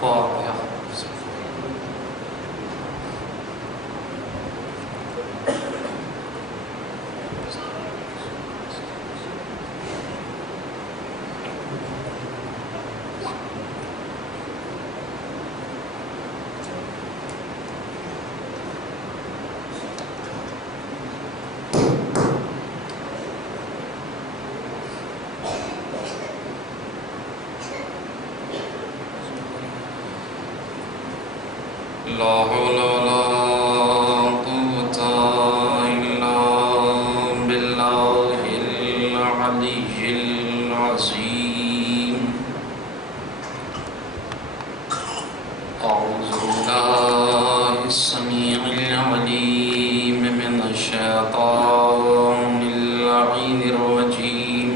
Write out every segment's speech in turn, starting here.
فاتحہ۔ لا حول ولا قوة إلا بالله العلي العظيم. أعوذ بالله السميع العليم من الشيطان اللعين الرجيم.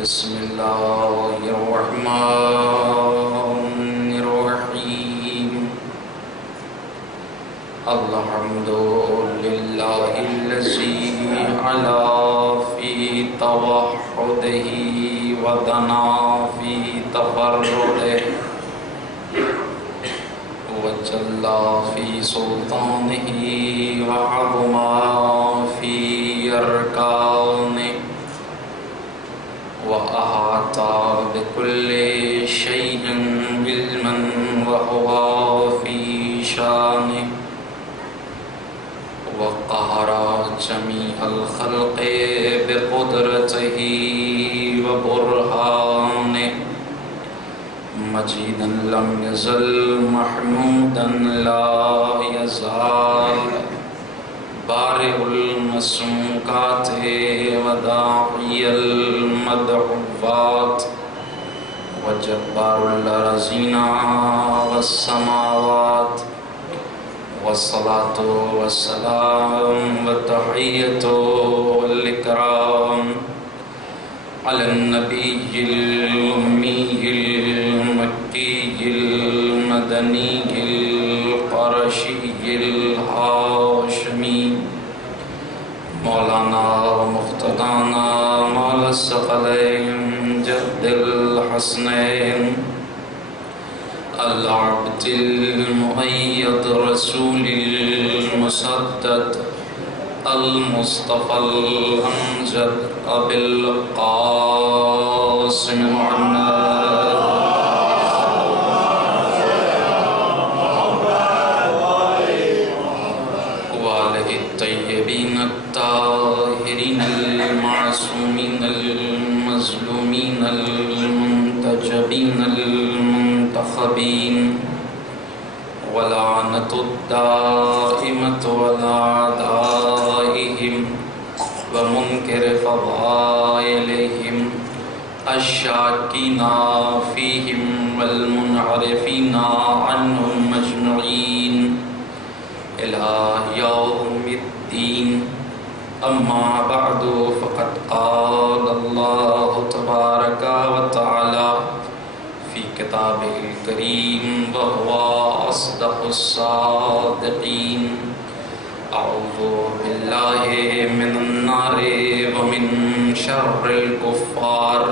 بسم الله الرحمن الرحيم. الحمد لله الذي علا في توحده ودنا في تفرده وجل في سلطانه وعظم في أركانه وأحاط بكل شيء علما وهو في شانه وقهر جميع الخلق بقدرته وبرهانه مجيدا لم يزل محمودا لا يزال بارئ المسموكات وداعي المدعوات وجبار الأراضين والسماوات والصلاة والسلام والتحية والإكرام على النبي الأمي المكي المدني القرشي الهاشمي مولانا ومقتدانا مولى الثقلين جد الحسنين العبد المؤيد رسول المسدد المصطفى الأمجد أبي القاسم محمد وآله الطيبين الطاهرين المعصومين المظلومين المنتجبين المنتخبين ولعنة الدائمة على أعدائهم ومنكر فضائلهم الشاكين فيهم والمنحرفين عنهم أجمعين إلى يوم الدين. أما بعد فقد قال الله تبارك وتعالى في كتابه الكريم وهو أصدق الصادقين. أعوذ بالله من النار ومن شر الكفار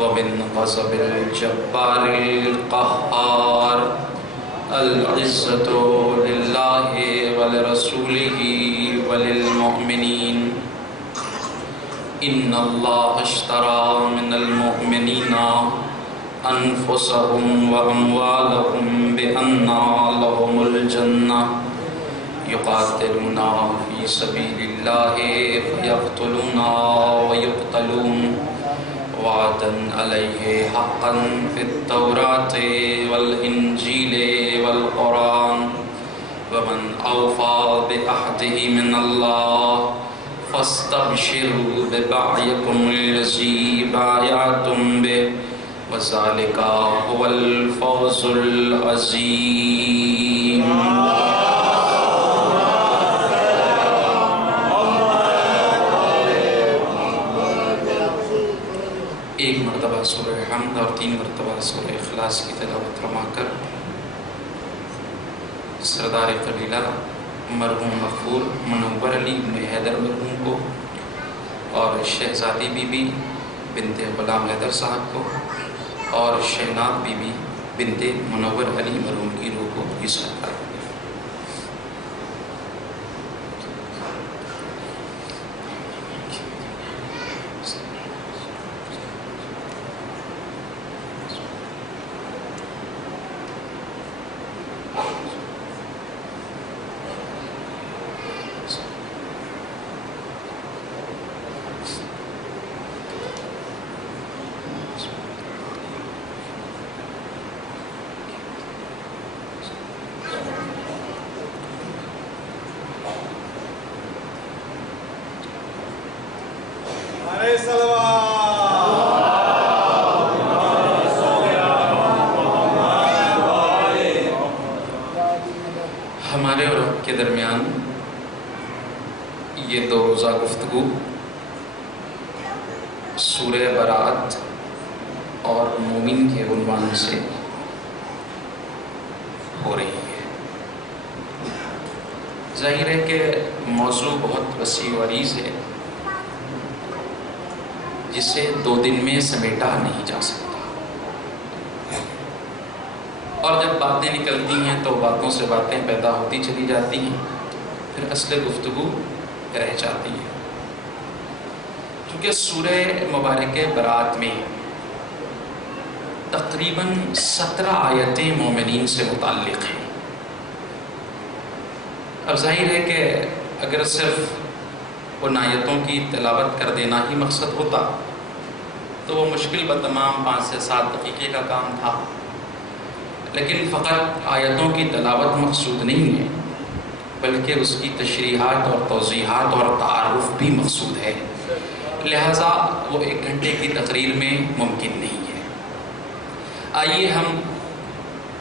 ومن غضب الجبار القهار. العزة لله ولرسوله وللمؤمنين. إن الله اشترى من المؤمنين أنفسهم وأموالهم بأن لهم الجنة يقاتلون في سبيل الله فيقتلون ويقتلون وعدا عليه حقا في التوراة والإنجيل والقرآن ومن أوفى بعهده من الله فاستبشروا ببيعكم الذي بايعتم به وذلك هو الفوز العظيم. ایک مرتبہ سورہ حمد اور 3 مرتبہ سورہ اخلاص کی تلاوت فرما کر سردار قبیلہ مرحوم مغفور منور علی بن حیدر مرحوم کو اور شہزادی بی بی بنت غلام حیدر صاحب کو اور شہناب بی بی بنت منور علی مرحوم کی روح کو عزت کریں۔ ہمارے اور آپ کے درمیان یہ 2 روزہ گفتگو سورہ برات اور مومن کے عنوان سے ہو رہی ہے۔ ظاہر ہے کہ موضوع بہت وسیع و عریض ہے جسے 2 دن میں سمیٹا نہیں جا سکتا، اور جب باتیں نکلتی ہیں تو باتوں سے باتیں پیدا ہوتی چلی جاتی ہیں، پھر اصل گفتگو رہ جاتی ہے۔ کیونکہ سورہ مبارکہ برات میں تقریباً 17 آیتیں مومنین سے متعلق ہیں۔ اب ظاہر ہے کہ اگر صرف ان آیتوں کی تلاوت کر دینا ہی مقصد ہوتا تو وہ مشکل بتمام 5 سے 7 دقیقے کا کام تھا، لیکن فقط آیتوں کی تلاوت مقصود نہیں ہے، بلکہ اس کی تشریحات اور توضیحات اور تعارف بھی مقصود ہے، لہٰذا وہ 1 گھنٹے کی تقریر میں ممکن نہیں ہے۔ آئیے ہم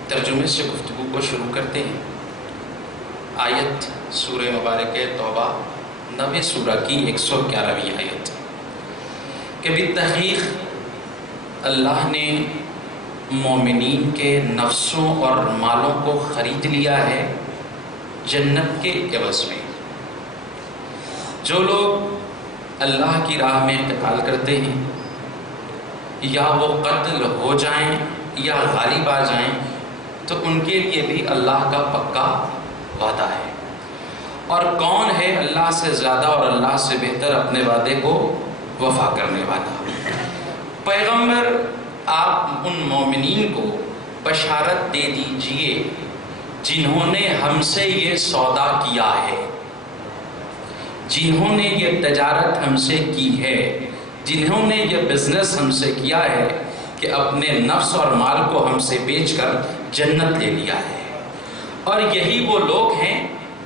ترجمے سے گفتگو کو شروع کرتے ہیں۔ آیت سورہ مبارکہ توبہ 9 سورہ کی 111ویں آیت کہ بالتحقیق اللہ نے مومنین کے نفسوں اور مالوں کو خرید لیا ہے جنت کے عوض میں۔ جو لوگ اللہ کی راہ میں قتال کرتے ہیں، یا وہ قتل ہو جائیں یا غالب آ جائیں، تو ان کے لیے بھی اللہ کا پکا وعدہ ہے۔ اور کون ہے اللہ سے زیادہ اور اللہ سے بہتر اپنے وعدے کو وفا کرنے والا؟ پیغمبر آپ ان مومنین کو بشارت دے دیجئے جنہوں نے ہم سے یہ سودا کیا ہے، جنہوں نے یہ تجارت ہم سے کی ہے، جنہوں نے یہ بزنس ہم سے کیا ہے کہ اپنے نفس اور مال کو ہم سے بیچ کر جنت لے لیا ہے، اور یہی وہ لوگ ہیں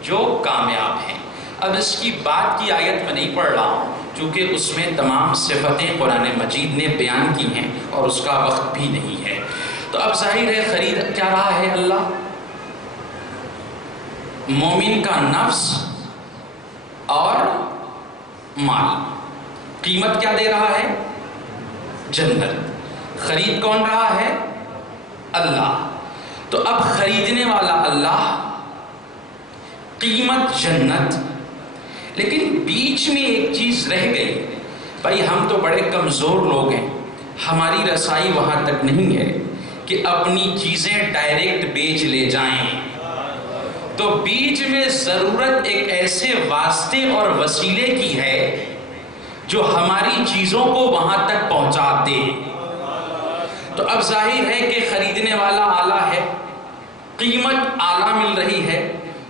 جو کامیاب ہیں۔ اب اس کی بات کی آیت میں نہیں پڑھ رہا ہوں چونکہ اس میں تمام صفتیں قرآن مجید نے بیان کی ہیں اور اس کا وقت بھی نہیں ہے۔ تو اب ظاہر ہے خرید کیا رہا ہے اللہ؟ مومن کا نفس اور مال۔ قیمت کیا دے رہا ہے؟ جنت۔ خرید کون رہا ہے؟ اللہ۔ تو اب خریدنے والا اللہ، قیمت جنت، لیکن بیچ میں ایک چیز رہ گئی۔ بھائی ہم تو بڑے کمزور لوگ ہیں، ہماری رسائی وہاں تک نہیں ہے کہ اپنی چیزیں ڈائریکٹ بیچ لے جائیں، تو بیچ میں ضرورت ایک ایسے واسطے اور وسیلے کی ہے جو ہماری چیزوں کو وہاں تک پہنچا دے۔ تو اب ظاہر ہے کہ خریدنے والا اعلیٰ ہے، قیمت اعلیٰ مل رہی ہے،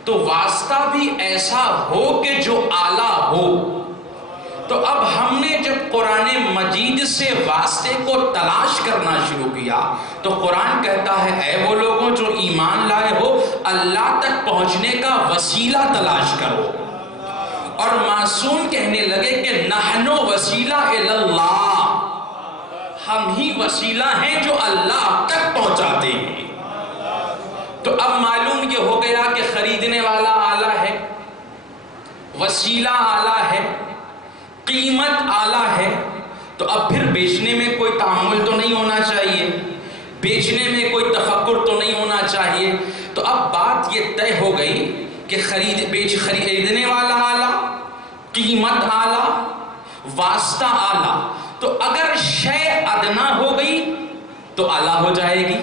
تو واسطہ بھی ایسا ہو کہ جو اعلیٰ ہو۔ تو اب ہم نے جب قرآن مجید سے واسطے کو تلاش کرنا شروع کیا تو قرآن کہتا ہے اے وہ لوگوں جو ایمان لائے ہو، اللہ تک پہنچنے کا وسیلہ تلاش کرو۔ اور معصوم کہنے لگے کہ نحنو وسیلہ اللہ، ہم ہی وسیلہ ہیں جو اللہ تک پہنچاتے ہیں۔ تو اب معلوم یہ ہو گیا کہ خریدنے والا اعلیٰ ہے، وسیلہ اعلیٰ ہے، قیمت اعلیٰ ہے، تو اب پھر بیچنے میں کوئی تعامل تو نہیں ہونا چاہیے، بیچنے میں کوئی تفکر تو نہیں ہونا چاہیے۔ تو اب بات یہ طے ہو گئی کہ خریدنے والا اعلیٰ، قیمت اعلیٰ، واسطہ اعلیٰ۔ تو اگر شے ادنا ہو گئی تو اعلیٰ ہو جائے گی،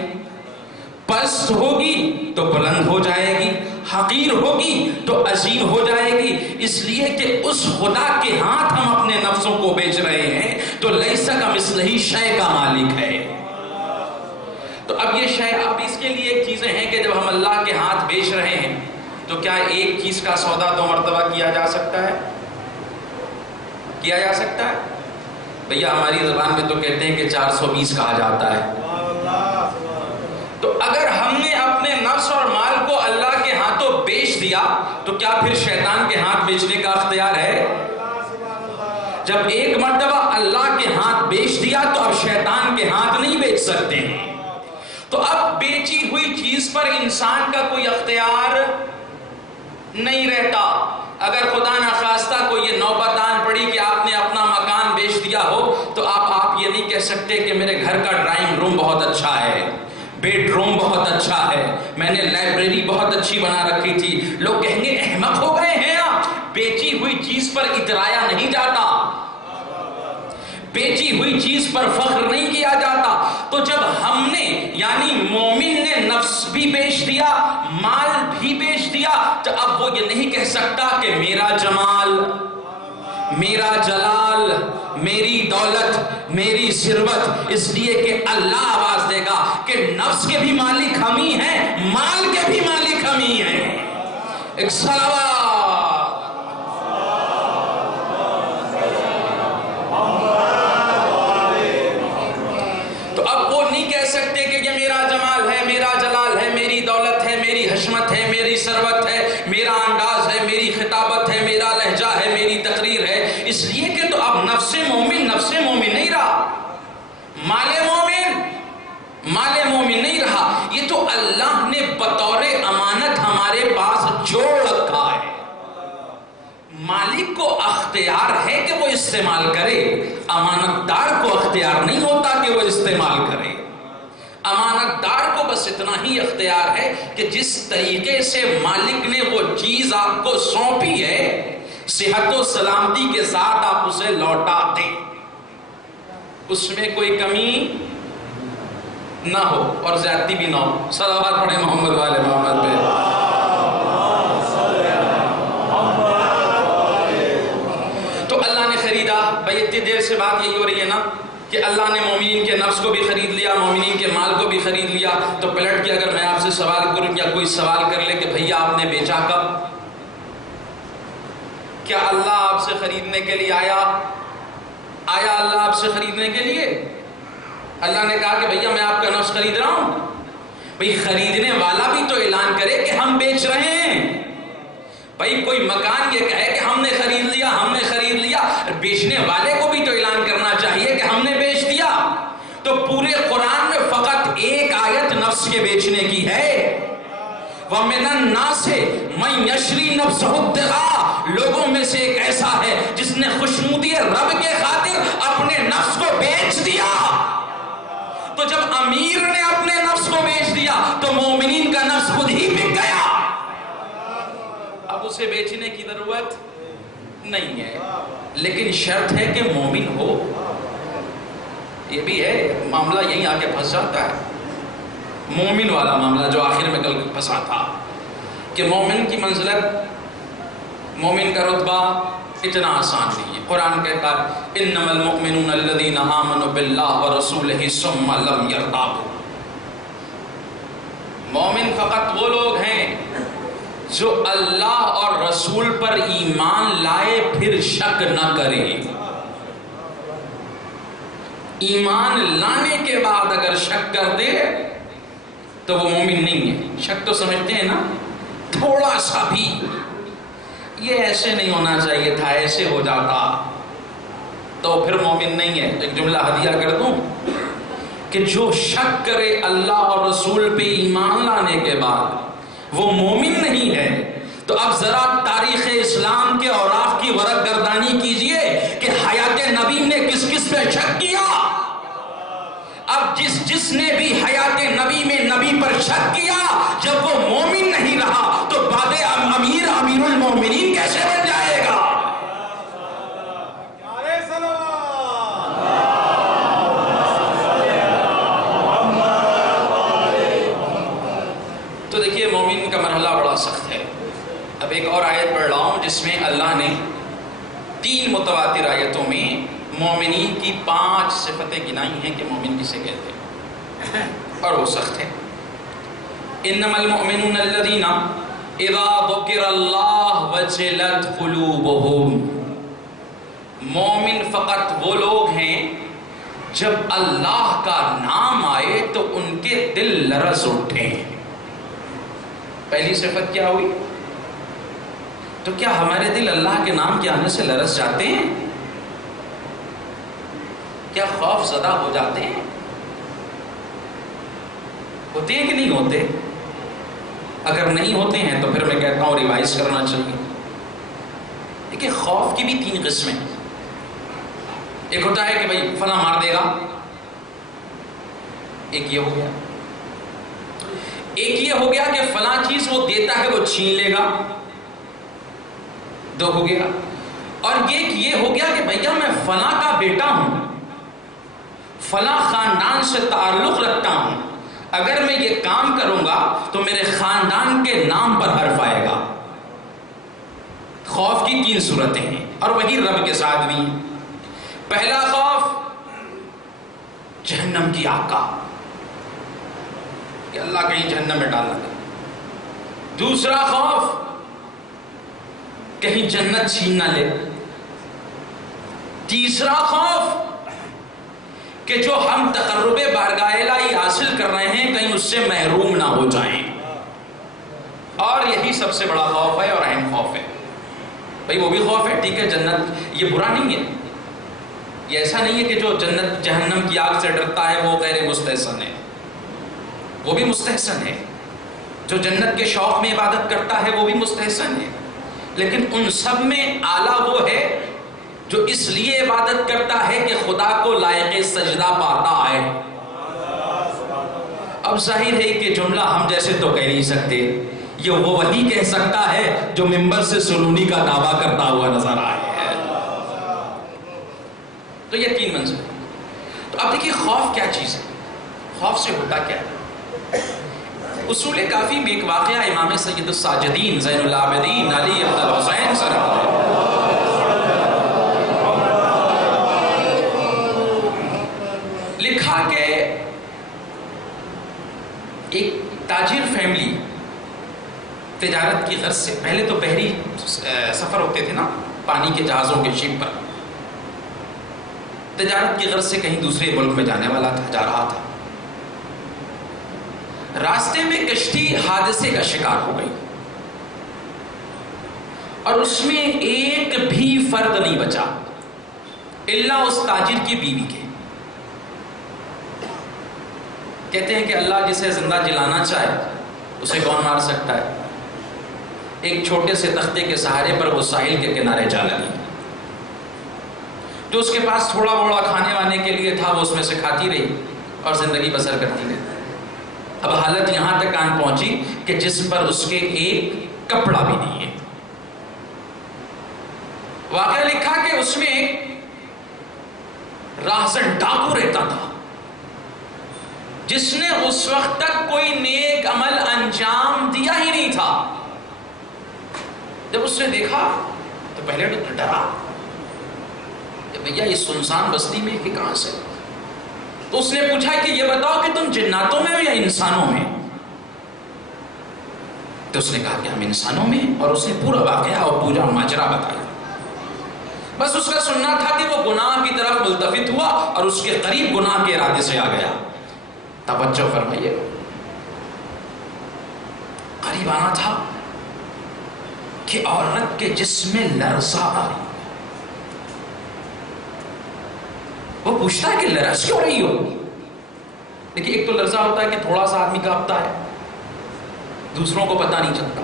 پست ہوگی تو بلند ہو جائے گی، حقیر ہوگی تو عظیم ہو جائے گی. اس لیے کہ اس خدا کے ہاتھ ہم اپنے نفسوں کو بیچ رہے ہیں تو لیس کمثلہ شیء کا مالک ہے. تو اب یہ شے، اب اس کے لیے ایک چیزیں ہیں کہ جب ہم اللہ کے ہاتھ بیچ رہے ہیں تو کیا ایک چیز کا سودا 2 مرتبہ کیا جا سکتا ہے؟ کیا جا سکتا ہے؟ بھیا ہماری زبان میں تو کہتے ہیں کہ 420 کہا جاتا ہے. تو اگر ہم نے اپنے نفس اور مال کو اللہ کے ہاتھوں بیچ دیا تو کیا پھر شیطان کے ہاتھ بیچنے کا اختیار ہے؟ جب ایک مرتبہ اللہ کے ہاتھ بیچ دیا تو اب شیطان کے ہاتھ نہیں بیچ سکتے ہیں. تو اب بیچی ہوئی چیز پر انسان کا کوئی اختیار نہیں رہتا. اگر خدا نخواستہ کو یہ نوبت آن پڑی کہ آپ نے اپنا مکان بیچ دیا ہو تو آپ یہ نہیں کہہ سکتے کہ میرے گھر کا ڈرائنگ روم بہت اچھا ہے، بیڈ روم بہت اچھا ہے، میں نے لائبریری بہت اچھی بنا رکھی تھی. لوگ کہیں گے احمق ہو گئے ہیں آپ. بیچی ہوئی چیز پر اترایا نہیں جاتا، بیچی ہوئی چیز پر فخر نہیں کیا جاتا. تو جب ہم نے یعنی مومن نے نفس بھی بیچ دیا، مال بھی بیچ دیا، تو اب وہ یہ نہیں کہہ سکتا کہ میرا جمال، میرا جلال، میری دولت، میری ثروت، اس لیے کہ اللہ آواز دے گا کہ نفس کے بھی مالک ہم ہی ہیں، مال کے بھی مالک ہم ہی ہیں. ایک صلوات. تو اب وہ نہیں کہہ سکتے کہ یہ میرا جمال ہے، میرا جلال ہے، میری دولت ہے، میری حشمت ہے، میری ثروت ہے، میرا انداز ہے، میری خطابت ہے، میرا لہجہ ہے، میری تقریر ہے. اس لیے کہ تو اب نفس مومن نہیں رہا، مال مومن نہیں رہا. یہ تو اللہ نے بطور امانت ہمارے پاس جوڑ رکھا ہے. مالک کو اختیار ہے کہ وہ استعمال کرے، امانت دار کو اختیار نہیں ہوتا کہ وہ استعمال کرے. امانت دار کو بس اتنا ہی اختیار ہے کہ جس طریقے سے مالک نے وہ چیز آپ کو سونپی ہے صحت و سلامتی کے ساتھ آپ اسے لوٹا دیں، اس میں کوئی کمی نہ ہو اور زیادتی بھی نہ ہو. صلوات پڑھیں محمد والے محمد پہ. تو اللہ نے خریدا. بھائی اتنی دیر سے بات یہی ہو رہی ہے نا کہ اللہ نے مومنین کے نفس کو بھی خرید لیا، مومنین کے مال کو بھی خرید لیا. تو پلٹ کے اگر میں آپ سے سوال کروں یا کوئی سوال کر لے کہ بھیا آپ نے بیچا کب؟ کیا اللہ آپ سے خریدنے کے لیے آیا اللہ آپ سے خریدنے کے لیے؟ اللہ نے کہا کہ بھیا میں آپ کا نفس خرید رہا ہوں. بھئی خریدنے والا بھی تو اعلان کرے کہ ہم بیچ رہے ہیں. بھئی کوئی مکان یہ کہے کہ ہم نے خرید لیا، بیچنے والے کو بھی تو اعلان کرنا چاہیے کہ ہم نے بیچ دیا. تو پورے قرآن میں فقط ایک آیت نفس کے بیچنے کی ہے. وَمِنَ النَّاسِ مَن يَشْرِي نَفْسَهُ ابْتِغَاءَ. لوگوں میں سے ایک ایسا ہے جس نے خوشنودی رب کے خاطر اپنے نفس کو بیچ دیا. تو جب امیر نے اپنے نفس کو بیچ دیا تو مومنین کا نفس خود ہی بک گیا. اب اسے بیچنے کی ضرورت نہیں ہے، لیکن شرط ہے کہ مومن ہو. یہ بھی ہے، معاملہ یہیں آ کے پھنس جاتا ہے، مومن والا معاملہ جو آخر میں کل پھنسا تھا کہ مومن کی منزلت، مومن کا رتبہ اتنا آسان نہیں ہے. قرآن کہتا ہے انما المؤمنون الذین آمنوا باللہ ورسولہ ثم لم یرتابوا. مومن فقط وہ لوگ ہیں جو اللہ اور رسول پر ایمان لائے پھر شک نہ کریں. ایمان لانے کے بعد اگر شک کر دے تو وہ مومن نہیں ہے. شک تو سمجھتے ہیں نا، تھوڑا سا بھی یہ ایسے نہیں ہونا چاہیے تھا، ایسے ہو جاتا تو پھر مومن نہیں ہے. ایک جملہ ہدیہ کر دوں کہ جو شک کرے اللہ اور رسول پہ ایمان لانے کے بعد وہ مومن نہیں ہے. تو اب ذرا تاریخ اسلام کے اوراق کی ورق گردانی کیجئے کہ حیات نبی نے کس کس پہ شک کیا. اب جس نے بھی حیات نبی میں نبی پر شک کیا جب وہ مومن نہیں رہا تو بعد امیر المومنین کیسے بن جائے گا؟ کا مرحلہ بڑا سخت ہے. اب ایک اور آیت پڑھ رہا ہوں جس میں اللہ نے 3 متواتر آیتوں میں مومنین کی 5 صفتیں گنائی ہیں کہ مومن کسے کہتے ہیں، اور وہ سخت ہے. انما المؤمنون الذین اذا ذکر اللہ وجلت قلوبہم. مومن فقط وہ لوگ ہیں جب اللہ کا نام آئے تو ان کے دل لرز اٹھے. پہلی صفت کیا ہوئی؟ تو کیا ہمارے دل اللہ کے نام کے آنے سے لرز جاتے ہیں؟ کیا خوف زدہ ہو جاتے ہیں؟ ہوتے ہیں کہ نہیں ہوتے؟ اگر نہیں ہوتے ہیں تو پھر میں کہتا ہوں ریوائز کرنا چاہیے. دیکھیں خوف کی بھی 3 قسمیں. ایک ہوتا ہے کہ بھائی فلاں مار دے گا، ایک یہ ہو گیا. ایک یہ ہو گیا کہ فلاں چیز وہ دیتا ہے وہ چھین لے گا، 2 ہو گیا. اور ایک یہ ہو گیا کہ بھیا میں فلاں کا بیٹا ہوں، فلاں خاندان سے تعلق رکھتا ہوں، اگر میں یہ کام کروں گا تو میرے خاندان کے نام پر حرف آئے گا. خوف کی 3 صورتیں ہیں اور وہی رب کے ساتھ بھی ہیں. پہلا خوف جہنم کی آگ کا کہ اللہ کہیں جہنم میں ڈال دے. دوسرا خوف کہیں جنت چھین نہ لے. تیسرا خوف کہ جو ہم تقرب بارگاہ الہی حاصل کر رہے ہیں کہیں اس سے محروم نہ ہو جائیں. اور یہی سب سے بڑا خوف ہے اور اہم خوف ہے. بھائی وہ بھی خوف ہے، ٹھیک ہے، جنت یہ برا نہیں ہے. یہ ایسا نہیں ہے کہ جو جنت جہنم کی آگ سے ڈرتا ہے وہ غیر مستحسن ہے، وہ بھی مستحسن ہے. جو جنت کے شوق میں عبادت کرتا ہے وہ بھی مستحسن ہے. لیکن ان سب میں اعلیٰ وہ ہے جو اس لیے عبادت کرتا ہے کہ خدا کو لائق سجدہ پاتا ہے. اب ظاہر ہے کہ جملہ ہم جیسے تو کہہ نہیں سکتے، یہ وہ وہی کہہ سکتا ہے جو منبر سے سنونی کا دعویٰ کرتا ہوا نظر آئے ہے. تو یہ 3 منزل. تو اب دیکھیے خوف کیا چیز ہے، خوف سے ہوتا کیا ہے. اصول کافی میں ایک واقعہ امام سید الساجدین زین العابدین علی عبد الحسین سرکار لکھا کہ ایک تاجر فیملی تجارت کی غرض سے، پہلے تو بحری سفر ہوتے تھے نا، پانی کے جہازوں کے شپ پر، تجارت کی غرض سے کہیں دوسرے ملک میں جانے والا تھا، جا رہا تھا. راستے میں کشتی حادثے کا شکار ہو گئی اور اس میں ایک بھی فرد نہیں بچا الا اس تاجر کی بیوی کے. کہتے ہیں کہ اللہ جسے زندہ جلانا چاہے اسے کون مار سکتا ہے. ایک چھوٹے سے تختے کے سہارے پر وہ ساحل کے کنارے جا لگی. جو اس کے پاس تھوڑا بوڑا کھانے وانے کے لیے تھا وہ اس میں سے کھاتی رہی اور زندگی بسر کرتی رہی. اب حالت یہاں تک آن پہنچی کہ جس پر اس کے ایک کپڑا بھی نہیں ہے. واقعہ لکھا کہ اس میں ایک راہزن ڈاکو رہتا تھا جس نے اس وقت تک کوئی نیک عمل انجام دیا ہی نہیں تھا. جب اس نے دیکھا تو پہلے تو ڈرا کہ بھیا یہ سنسان بستی میں یہ کہاں سے. تو اس نے پوچھا کہ یہ بتاؤ کہ تم جناتوں میں ہو یا انسانوں میں. تو اس نے کہا کہ ہم انسانوں میں. اور اس نے پورا واقعہ اور پورا ماجرا بتایا. بس اس کا سننا تھا کہ وہ گناہ کی طرف ملتفت ہوا اور اس کے قریب گناہ کے ارادے سے آ گیا. توجہ فرمائیے، قریب آنا تھا کہ عورت کے جسم میں لرزہ آئی. وہ پوچھتا ہے کہ لرز کیوں رہی ہو. دیکھیے ایک تو لرزہ ہوتا ہے کہ تھوڑا سا آدمی کانپتا ہے، دوسروں کو پتہ نہیں چلتا.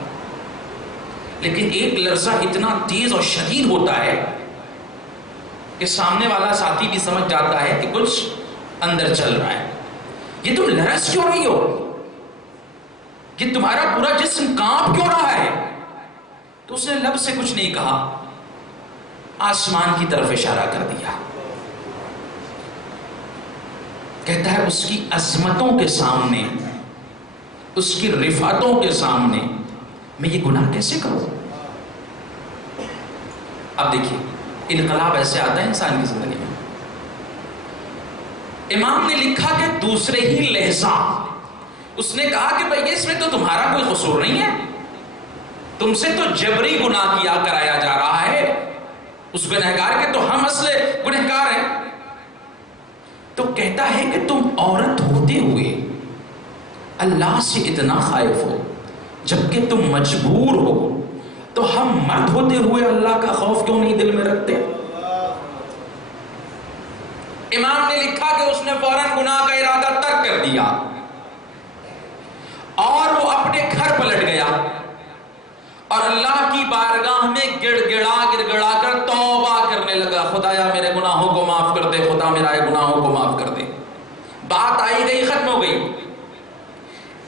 لیکن ایک لرزہ اتنا تیز اور شدید ہوتا ہے کہ سامنے والا ساتھی بھی سمجھ جاتا ہے کہ کچھ اندر چل رہا ہے. یہ تم لرز کیوں رہی ہو، یہ تمہارا پورا جسم کانپ کیوں رہا ہے. تو اس نے لب سے کچھ نہیں کہا، آسمان کی طرف اشارہ کر دیا. کہتا ہے اس کی عظمتوں کے سامنے، اس کی رفعتوں کے سامنے میں یہ گناہ کیسے کروں؟ اب دیکھیے انقلاب ایسے آتا ہے انسان کی زندگی میں. امام نے لکھا کہ دوسرے ہی لہجہ اس نے کہا کہ بھئی اس میں تو تمہارا کوئی قصور نہیں ہے، تم سے تو جبری گناہ کیا کرایا جا رہا ہے، اس گنہگار کے تو ہم اصل گنہگار ہیں. تو کہتا ہے کہ تم عورت ہوتے ہوئے اللہ سے اتنا خائف ہو جبکہ تم مجبور ہو، تو ہم مرد ہوتے ہوئے اللہ کا خوف کیوں نہیں دل میں رکھتے؟ امام نے لکھا کہ اس نے فوراً گناہ کا ارادہ ترک کر دیا اور وہ اپنے گھر پلٹ گیا اور اللہ کی بارگاہ میں گڑ گڑا کر توبہ کرنے لگا. خدایا میرے گناہوں کو معاف کر دے، خدا میرے گناہوں کو معاف کر دے. بات آئی گئی ختم ہو گئی.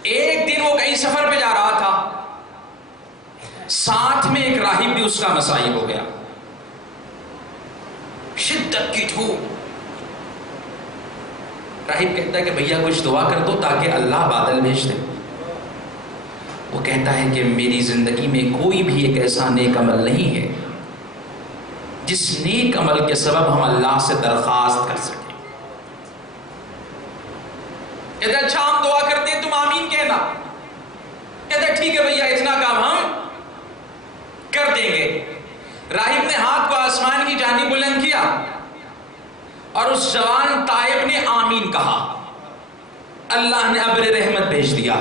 ایک دن وہ کہیں سفر پہ جا رہا تھا، ساتھ میں ایک راہب بھی اس کا مصائب ہو گیا، شدت کی دھوپ. راہب کہتا ہے کہ بھیا کچھ دعا کر دو تاکہ اللہ بادل بھیج دے. وہ کہتا ہے کہ میری زندگی میں کوئی بھی ایک ایسا نیک عمل نہیں ہے جس نیک عمل کے سبب ہم اللہ سے درخواست کر سکیں. کہتا ہے اچھا ہم دعا کرتے ہیں، تم آمین کہنا. کہتا ہے ٹھیک ہے بھیا اتنا کام ہم کر دیں گے. راہب نے ہاتھ کو آسمان کی جانب بلند کیا اور اس جوان تائب نے آمین کہا. اللہ نے ابر رحمت بھیج دیا،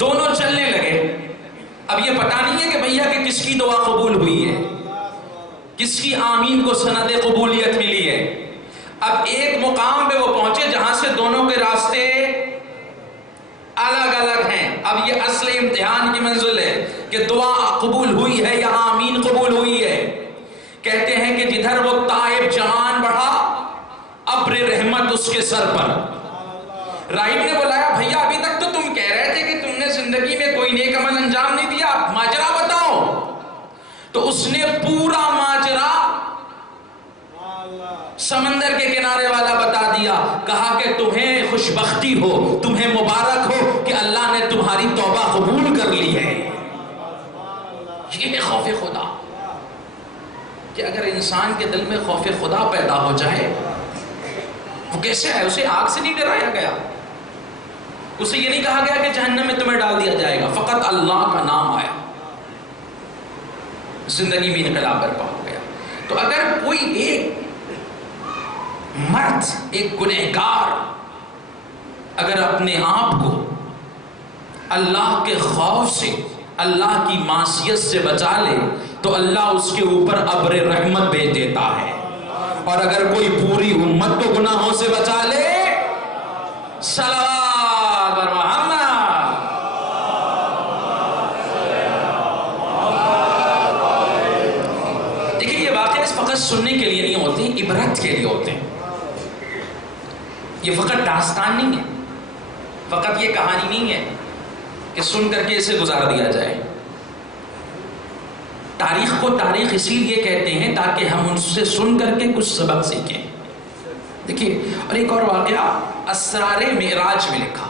دونوں چلنے لگے. اب یہ پتہ نہیں ہے کہ بھیا کہ کس کی دعا قبول ہوئی ہے، کس کی آمین کو سند قبولیت ملی ہے. اب ایک مقام پہ وہ پہنچے جہاں سے دونوں کے راستے الگ الگ ہیں. اب یہ اصل امتحان کی منزل ہے کہ دعا قبول ہوئی ہے یا آمین قبول ہوئی ہے. کہتے ہیں کہ جدھر وہ تائب جوان بڑھا ابر رحمت اس کے سر پر. راہب نے بلایا بھیا ابھی تک تو تم کہہ رہے تھے کہ تم نے زندگی میں کوئی نیک عمل انجام نہیں دیا، ماجرا بتاؤ. تو اس نے پورا ماجرا سمندر کے کنارے والا بتا دیا. کہا کہ تمہیں خوشبختی ہو، تمہیں مبارک ہو کہ اللہ نے تمہاری توبہ قبول کر لی ہے. یہ خوف خدا کہ اگر انسان کے دل میں خوف خدا پیدا ہو جائے وہ کیسے ہے؟ اسے آگ سے نہیں ڈرایا گیا، اسے یہ نہیں کہا گیا کہ جہنم میں تمہیں ڈال دیا جائے گا، فقط اللہ کا نام آیا، زندگی میں انقلاب برپا ہو گیا. تو اگر کوئی ایک مرد، ایک گنہگار اگر اپنے آپ کو اللہ کے خوف سے، اللہ کی معصیت سے بچا لے تو اللہ اس کے اوپر ابر رحمت بھیج دیتا ہے. اور اگر کوئی پوری امت کو گناہوں سے بچا لے، صلوات بر محمد. دیکھیں یہ واقعہ فقط سننے کے لیے نہیں ہوتے، عبرت کے لیے ہوتے ہیں. یہ فقط داستان نہیں ہے، فقط یہ کہانی نہیں ہے کہ سن کر کے اسے گزار دیا جائے. تاریخ کو تاریخ اسی لیے کہتے ہیں تاکہ ہم ان سے سن کر کے کچھ سبق سیکھیں. دیکھیے اور ایک اور واقعہ اسرار معراج میں لکھا،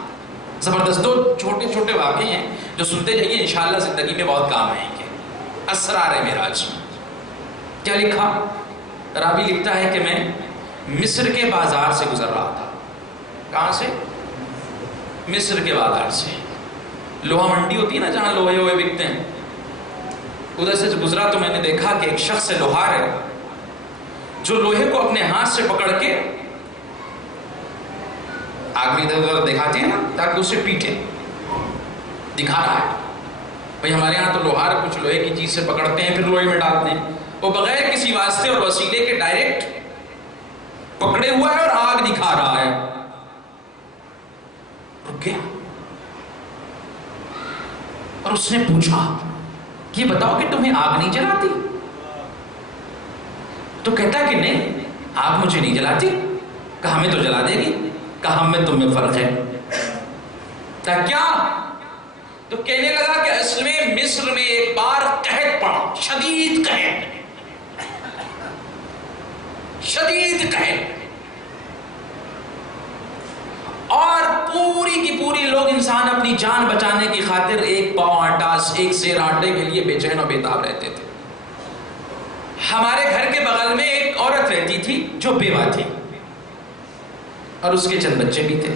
زبردست. دو چھوٹے چھوٹے واقعے ہیں جو سنتے جائیے انشاءاللہ زندگی میں بہت کام آئیں گے. اسرار معراج میں کیا لکھا؟ راوی لکھتا ہے کہ میں مصر کے بازار سے گزر رہا تھا. کہاں سے؟ مصر کے بازار سے. لوہا منڈی ہوتی ہے نا جہاں لوہے ہوئے بکتے ہیں، ادھر سے گزرا تو میں نے دیکھا کہ ایک شخص لوہار ہے جو لوہے کو اپنے ہاتھ سے پکڑ کے آگ میں ادھر ادھر دکھاتے ہیں نا تاکہ اسے پیٹے، دکھا رہا ہے. بھئی ہمارے یہاں تو لوہار کچھ لوہے کی چیز سے پکڑتے ہیں پھر لوہے میں ڈالتے ہیں. وہ بغیر کسی واسطے اور وسیلے کے ڈائریکٹ پکڑے ہوا ہے اور آگ دکھا رہا ہے. رک گیا اور اس نے پوچھا یہ بتاؤ کہ تمہیں آگ نہیں جلاتی؟ تو کہتا کہ نہیں آگ مجھے نہیں جلاتی. کہا ہمیں تو جلا دے گی. کہا ہم میں تم میں فرق ہے. کہا کیا؟ تو کہنے لگا کہ اصل میں مصر میں ایک بار قحط پڑا، شدید قحط، شدید قحط، اور پوری کی پوری لوگ انسان اپنی جان بچانے کی خاطر ایک پاؤ آٹا، ایک سیر آٹے کے لیے بے چین و بیتاب رہتے تھے۔ ہمارے گھر کے بغل میں ایک عورت رہتی تھی جو بیوہ تھی اور اس کے چند بچے بھی تھے۔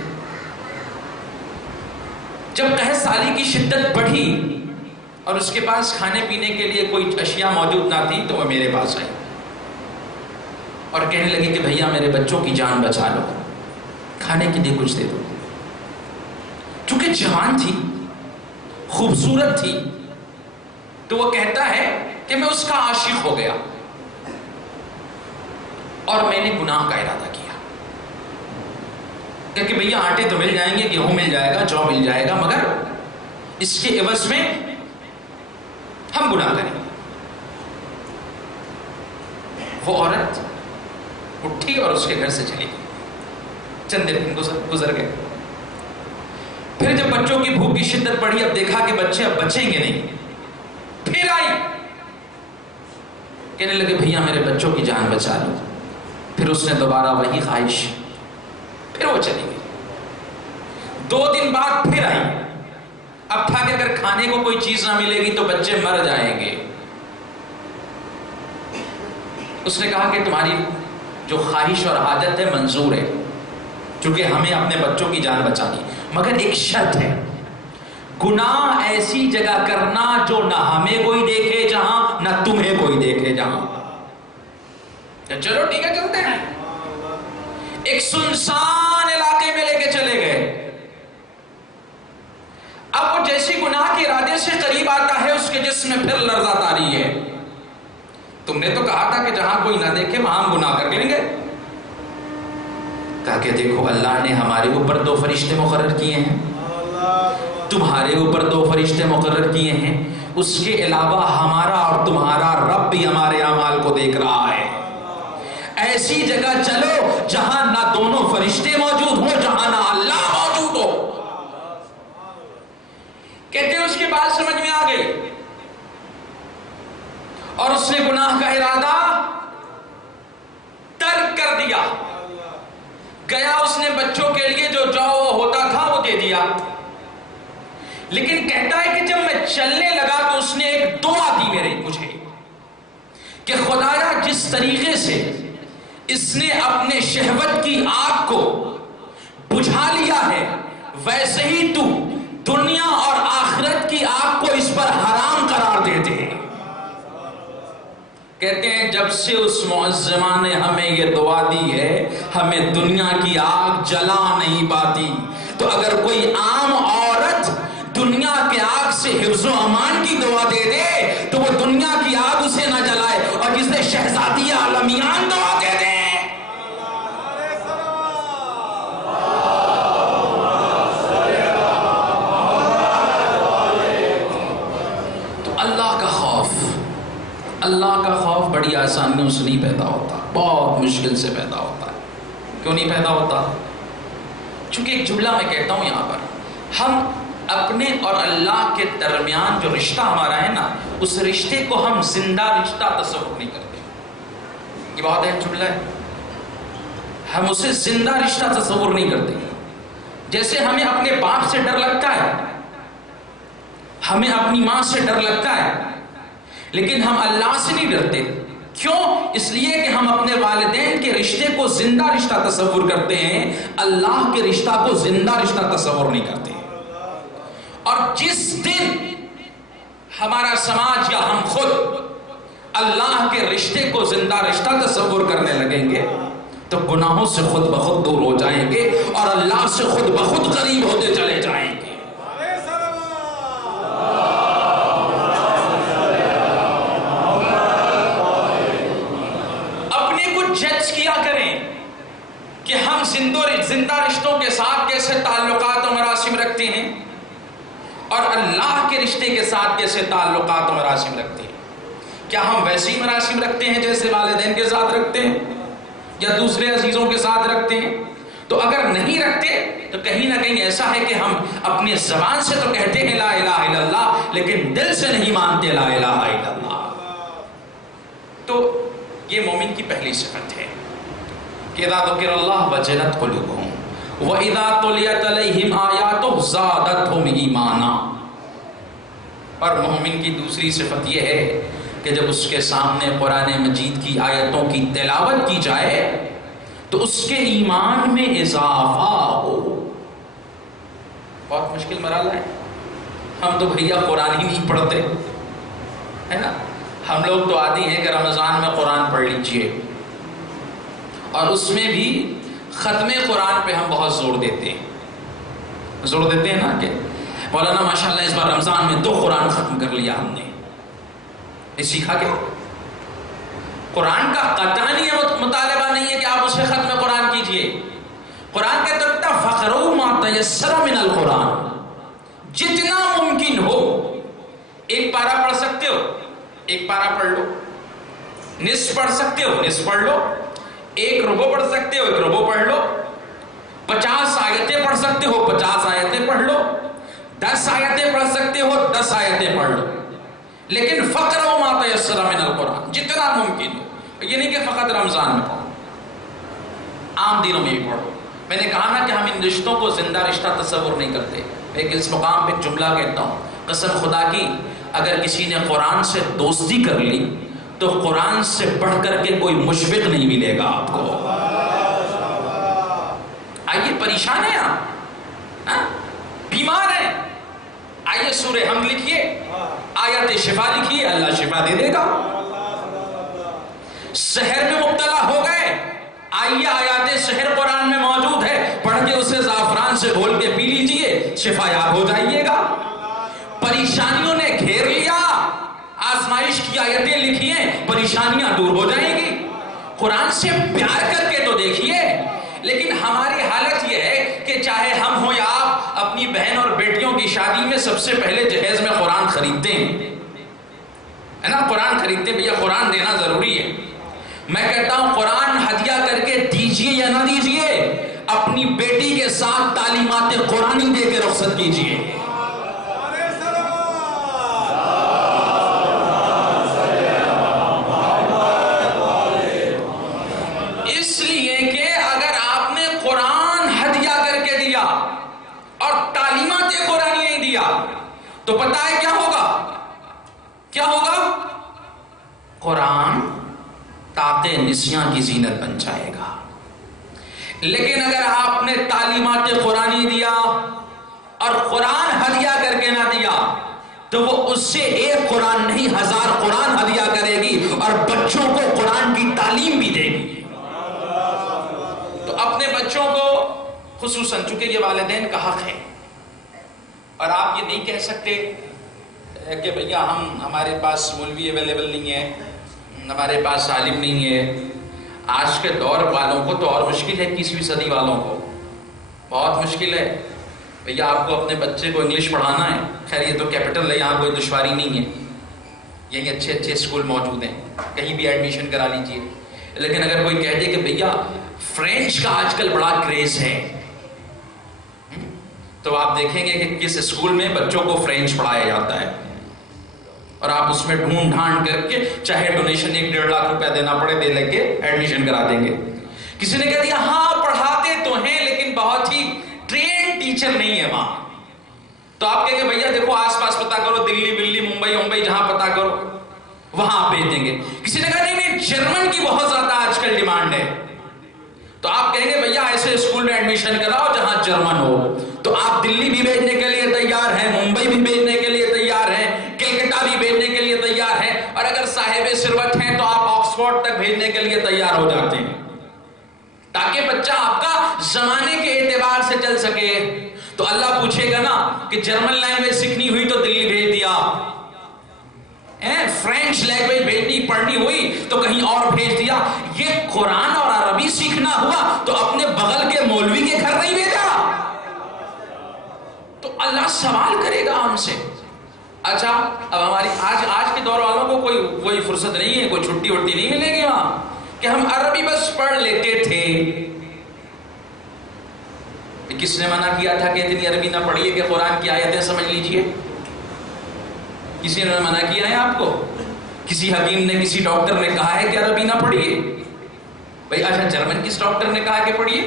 جب قحط سالی کی شدت بڑھی اور اس کے پاس کھانے پینے کے لیے کوئی اشیاء موجود نہ تھی تو وہ میرے پاس آئی اور کہنے لگی کہ بھیا میرے بچوں کی جان بچا لو، کھانے کے لیے کچھ دے دو۔ چونکہ جوان تھی، خوبصورت تھی، تو وہ کہتا ہے کہ میں اس کا عاشق ہو گیا اور میں نے گناہ کا ارادہ کیا کہ بھیا آٹے تو مل جائیں گے، گیہوں مل جائے گا، جو مل جائے گا، مگر اس کے عوض میں ہم گناہ کریں گے۔ وہ عورت اٹھی اور اس کے گھر سے چلی گئی۔ چند دن گزر گئے۔ پھر جب بچوں کی بھوک کی شدت بڑھی، اب دیکھا کہ بچے اب بچیں گے نہیں، پھر آئی، کہنے لگے بھیا میرے بچوں کی جان بچا لو۔ پھر اس نے دوبارہ وہی خواہش، پھر وہ چلی گئی۔ 2 دن بعد پھر آئی۔ اب تھا کہ اگر کھانے کو کوئی چیز نہ ملے گی تو بچے مر جائیں گے۔ اس نے کہا کہ تمہاری جو خواہش اور حاجت ہے منظور ہے، چونکہ ہمیں اپنے بچوں کی جان بچانی، مگر ایک شرط ہے، گناہ ایسی جگہ کرنا جو نہ ہمیں کوئی دیکھے جہاں، نہ تمہیں کوئی دیکھے جہاں۔ چلو ٹھیک ہے چلتے ہیں۔ ایک سنسان علاقے میں لے کے چلے گئے۔ اب وہ جیسی گناہ کے ارادے سے قریب آتا ہے اس کے جسم میں پھر لرزہ طاری ہے۔ تم نے تو کہا تھا کہ جہاں کوئی نہ دیکھے وہاں ہم گناہ کر لیں گے۔ کہا کہ دیکھو اللہ نے ہمارے اوپر 2 فرشتے مقرر کیے ہیں، تمہارے اوپر 2 فرشتے مقرر کیے ہیں، اس کے علاوہ ہمارا اور تمہارا رب بھی ہمارے اعمال کو دیکھ رہا ہے۔ ایسی جگہ چلو جہاں نہ دونوں فرشتے موجود ہو، جہاں نہ اللہ موجود ہو۔ کہتے ہیں اس کی بات سمجھ میں آ گئی اور اس نے گناہ کا ارادہ ترک کر دیا۔ گیا اس نے بچوں کے لیے جو ہوتا تھا وہ دے دیا، لیکن کہتا ہے کہ جب میں چلنے لگا تو اس نے ایک دعا دی مجھے کہ خدایا جس طریقے سے اس نے اپنے شہوت کی آگ کو بجھا لیا ہے ویسے ہی تو دنیا اور آخرت کی آگ کو اس پر حرام قرار دے دے۔ کہتے ہیں جب سے اس معظمہ نے ہمیں یہ دعا دی ہے ہمیں دنیا کی آگ جلا نہیں پاتی۔ تو اگر کوئی عام عورت دنیا کے آگ سے حفظ و امان کی دعا دے دے تو وہ دنیا کی آگ اسے نہ جلائے، اور جسے شہزادی عالمیان دعا دے دے۔ اللہ کا خوف بڑی آسانیوں سے نہیں پیدا ہوتا، بہت مشکل سے پیدا ہوتا ہے۔ کیوں نہیں پیدا ہوتا؟ چونکہ ایک جملہ میں کہتا ہوں یہاں پر، ہم اپنے اور اللہ کے درمیان جو رشتہ ہمارا ہے نا، اس رشتے کو ہم زندہ رشتہ تصور نہیں کرتے۔ یہ بہت اہم جملہ ہے، ہم اسے زندہ رشتہ تصور نہیں کرتے۔ جیسے ہمیں اپنے باپ سے ڈر لگتا ہے، ہمیں اپنی ماں سے ڈر لگتا ہے، لیکن ہم اللہ سے نہیں ڈرتے۔ کیوں؟ اس لیے کہ ہم اپنے والدین کے رشتے کو زندہ رشتہ تصور کرتے ہیں، اللہ کے رشتہ کو زندہ رشتہ تصور نہیں کرتے۔ اور جس دن ہمارا سماج یا ہم خود اللہ کے رشتے کو زندہ رشتہ تصور کرنے لگیں گے تو گناہوں سے خود بخود دور ہو جائیں گے اور اللہ سے خود بخود قریب ہوتے چلے جائیں گے۔ جج کیا کریں کہ ہم زندہ رشتوں کے ساتھ کیسے تعلقات و مراسم رکھتے ہیں اور اللہ کے رشتے کے ساتھ کیسے تعلقات و مراسم رکھتے ہیں۔ کیا ہم ویسے ہی مراسم رکھتے ہیں جیسے والدین کے ساتھ رکھتے ہیں یا دوسرے عزیزوں کے ساتھ رکھتے ہیں؟ تو اگر نہیں رکھتے تو کہیں نہ کہیں ایسا ہے کہ ہم اپنے زبان سے تو کہتے ہیں لا الہ الا اللہ، لیکن دل سے نہیں مانتے لا الہ الا اللہ۔ تو یہ مومن کی پہلی صفت ہے کہ اذا ذکر اللہ وجلت قلوبہم واذا تلیت علیہم آیاتہ زادتہم ایمانا. اور مومن کی دوسری صفت یہ ہے کہ جب اس کے سامنے قرآن مجید کی آیتوں کی تلاوت کی جائے تو اس کے ایمان میں اضافہ ہو. بہت مشکل مرحلہ ہے. ہم تو بھیا قرآن ہی نہیں پڑھتے ہے نا. ہم لوگ تو عادی ہیں کہ رمضان میں قرآن پڑھ لیجئے، اور اس میں بھی ختم قرآن پہ ہم بہت زور دیتے ہیں نا کہ مولانا ماشاءاللہ اس بار رمضان میں 2 قرآن ختم کر لیا ہم نے. یہ سیکھا کہ قرآن کا قطعی مطالبہ نہیں ہے کہ آپ اسے ختم قرآن کیجئے. قرآن کا تو فقرؤ ما تیسر من القرآن، جتنا ممکن ہو. ایک پارہ پڑھ سکتے ہو، ایک پارہ پڑھ لو. نصف پڑھ سکتے ہو، نصف پڑھ لو. ایک ربع پڑھ سکتے ہو، ایک ربع پڑھ لو. 50 آیتیں پڑھ سکتے ہو، 50 آیتیں پڑھ لو. 10 آیتیں پڑھ سکتے ہو، 10 آیتیں پڑھ لو. لیکن فقرؤ ما تیسر من القرآن، جتنا ممکن ہو. یہ نہیں کہ فقط رمضان میں پڑھو، عام دنوں میں بھی پڑھو. میں نے کہا نا کہ ہم ان رشتوں کو زندہ رشتہ تصور نہیں کرتے. لیکن اس مقام پہ ایک جملہ کہتا ہوں، قسم خدا کی اگر کسی نے قرآن سے دوستی کر لی تو قرآن سے بڑھ کر کے کوئی مشفق نہیں ملے گا آپ کو. آئیے پریشان ہیں آپ، بیمار ہیں، آئیے سورہ حمد لکھیے، آیت شفا لکھیے، اللہ شفا دے دے گا. سحر میں مبتلا ہو گئے، آئیے آیات سحر قرآن میں موجود ہے، پڑھ کے اسے زعفران سے گھول کے پی لیجئے، شفا یاب ہو جائیے گا. پریشانیوں نے گھیر لیا، آزمائش کی آیتیں لکھی ہیں، پریشانیاں دور ہو جائیں گی. قرآن سے پیار کر کے تو دیکھیے. لیکن ہماری حالت یہ ہے کہ چاہے ہم ہوں یا آپ، اپنی بہن اور بیٹیوں کی شادی میں سب سے پہلے جہیز میں قرآن خریدتے ہیں، ہے نا. قرآن خریدتے ہیں، بھیا قرآن دینا ضروری ہے. میں کہتا ہوں قرآن ہدیہ کر کے دیجئے یا نہ دیجئے، اپنی بیٹی کے ساتھ تعلیمات قرآنی دے کے رخصت کیجئے. اس لیے کہ اگر آپ نے قرآن ہدیہ کر کے دیا اور تعلیمات قرآنی نہیں دیا تو پتہ ہے کیا ہوگا؟ کیا ہوگا؟ قرآن طاق نسیاں کی زینت بن جائے گا. لیکن اگر آپ نے تعلیمات قرآنی دیا اور قرآن ہدیہ کر کے نہ دیا تو وہ اس سے 1 قرآن نہیں 1000 قرآن ہدیہ کرے گی اور بچوں کو قرآن کی تعلیم بھی دے گی. تو اپنے بچوں کو خصوصاً، چونکہ یہ والدین کا حق ہے، اور آپ یہ نہیں کہہ سکتے کہ بھیا ہمارے پاس مولوی اویلیبل نہیں ہے، ہمارے پاس عالم نہیں ہے. آج کے دور والوں کو تو اور مشکل ہے، 21ویں صدی والوں کو بہت مشکل ہے. بھیا آپ کو اپنے بچے کو انگلش پڑھانا ہے، خیر یہ تو کیپٹل ہے، یہاں کوئی دشواری نہیں ہے، یہیں اچھے اچھے اسکول موجود ہیں، کہیں بھی ایڈمیشن کرا لیجئے. لیکن اگر کوئی کہہ دے کہ بھیا فرینچ کا آج کل بڑا کریز ہے، تو آپ دیکھیں گے کہ کس اسکول میں بچوں کو فرینچ پڑھایا جاتا ہے، اور آپ اس میں ڈھونڈ ڈھانڈ کر کے چاہے ڈونیشن 1-1.5 لاکھ روپے دینا پڑے دے لے کے ایڈمیشن کرا دیں گے. کسی نے کہہ دیا ہاں پڑھاتے تو ہیں لیکن بہت ہی ٹرین ٹیچر نہیں ہے وہاں. تو آپ کہیں گے بھیا دیکھو آس پاس پتا کرو، دلی بلی ممبئی جہاں پتا کرو وہاں آپ بھیج دیں گے. کسی نے کہا نہیں جرمن کی بہت زیادہ آج کل ڈیمانڈ ہے. تو آپ کہیں گے بھیا ایسے اسکول میں ایڈمیشن کراؤ جہاں جرمن ہو. تو آپ دلی بھی بھیجنے کے لیے تیار ہیں، ممبئی بھی بھیجنے کے لیے تیار ہیں، کلکتہ بھی بھیجنے کے لیے تیار ہیں، اور اگر صاحب ثروت ہیں تو آپ آکسفورڈ تک بھیجنے کے لیے تیار ہو جاتے ہیں، تاکہ بچہ آپ کا زمانے کے اعتبار سے چل سکے. تو اللہ پوچھے گا نا کہ جرمن لینگویج سیکھنی ہوئی تو دلی بھیج دیا، فرینچ لینگویج بھیجنی پڑھنی ہوئی تو کہیں اور بھیج دیا. یہ قرآن اور عربی سیکھنا ہوا تو اپنے بغل کے مولوی کے گھر نہیں بھیجا. تو اللہ سوال کرے گا ہم سے. اچھا اب ہماری آج کے دور والوں کو کوئی فرصت نہیں ہے، کوئی چھٹی وٹی نہیں ملے گی وہاں کہ ہم عربی بس پڑھ لیتے تھے. کس نے منع کیا تھا کہ اتنی عربی نہ پڑھیے کہ قرآن کی آیتیں سمجھ لیجئے؟ کسی نے منع کیا ہے آپ کو؟ کسی حکیم نے کسی ڈاکٹر نے کہا ہے کہ عربی نہ پڑھیے؟ بھائی اچھا جرمن کس ڈاکٹر نے کہا ہے کہ پڑھیے؟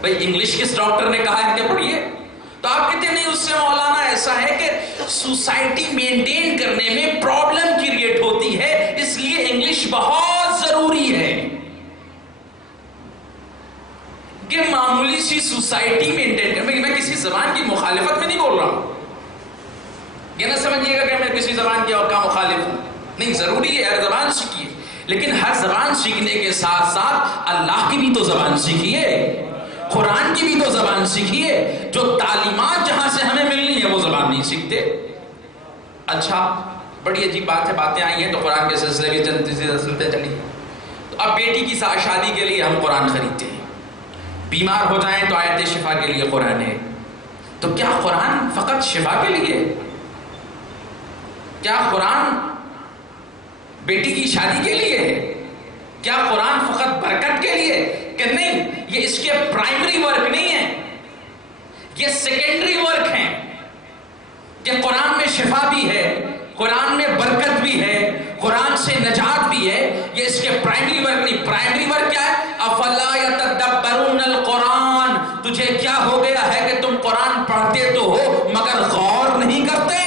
بھائی انگلش کس ڈاکٹر نے کہا ہے کہ پڑھیے؟ تو سوسائٹی مینٹین کرنے میں پرابلم کریٹ ہوتی ہے، اس لیے انگلش بہت ضروری ہے کہ معمولی سی سوسائٹی مینٹین کرنے میں کسی زبان کی مخالفت میں نہیں بول رہا ہوں، یہ نہ سمجھیے گا کہ میں کسی زبان کی کا مخالف ہوں، نہیں، ضروری ہے ہر زبان سیکھیے، لیکن ہر زبان سیکھنے کے ساتھ ساتھ اللہ کی بھی تو زبان سیکھیے، قرآن کی بھی تو زبان سیکھیے، جو تعلیمات جہاں سے ہمیں ملنی ہے وہ زبان نہیں سیکھتے۔ اچھا، بڑی عجیب بات ہے، باتیں آئی ہیں تو قرآن کے سلسلے بھی چلتے چلی، تو اب بیٹی کی شادی کے لیے ہم قرآن خریدتے ہیں، بیمار ہو جائیں تو آیت شفا کے لیے قرآن ہے، تو کیا قرآن فقط شفا کے لیے؟ کیا قرآن بیٹی کی شادی کے لیے ہے؟ کیا قرآن فقط برکت کے لیے؟ کہ نہیں، یہ اس کے پرائمری ورک نہیں ہے، یہ سیکنڈری ورک ہیں، کہ قرآن میں شفا بھی ہے، قرآن میں برکت بھی ہے، قرآن سے نجات بھی ہے، یہ اس کے پرائمری ورک نہیں۔ پرائمری ورک کیا ہے؟ افلا یتدبرون القرآن، تجھے کیا ہو گیا ہے کہ تم قرآن پڑھتے تو ہو مگر غور نہیں کرتے؟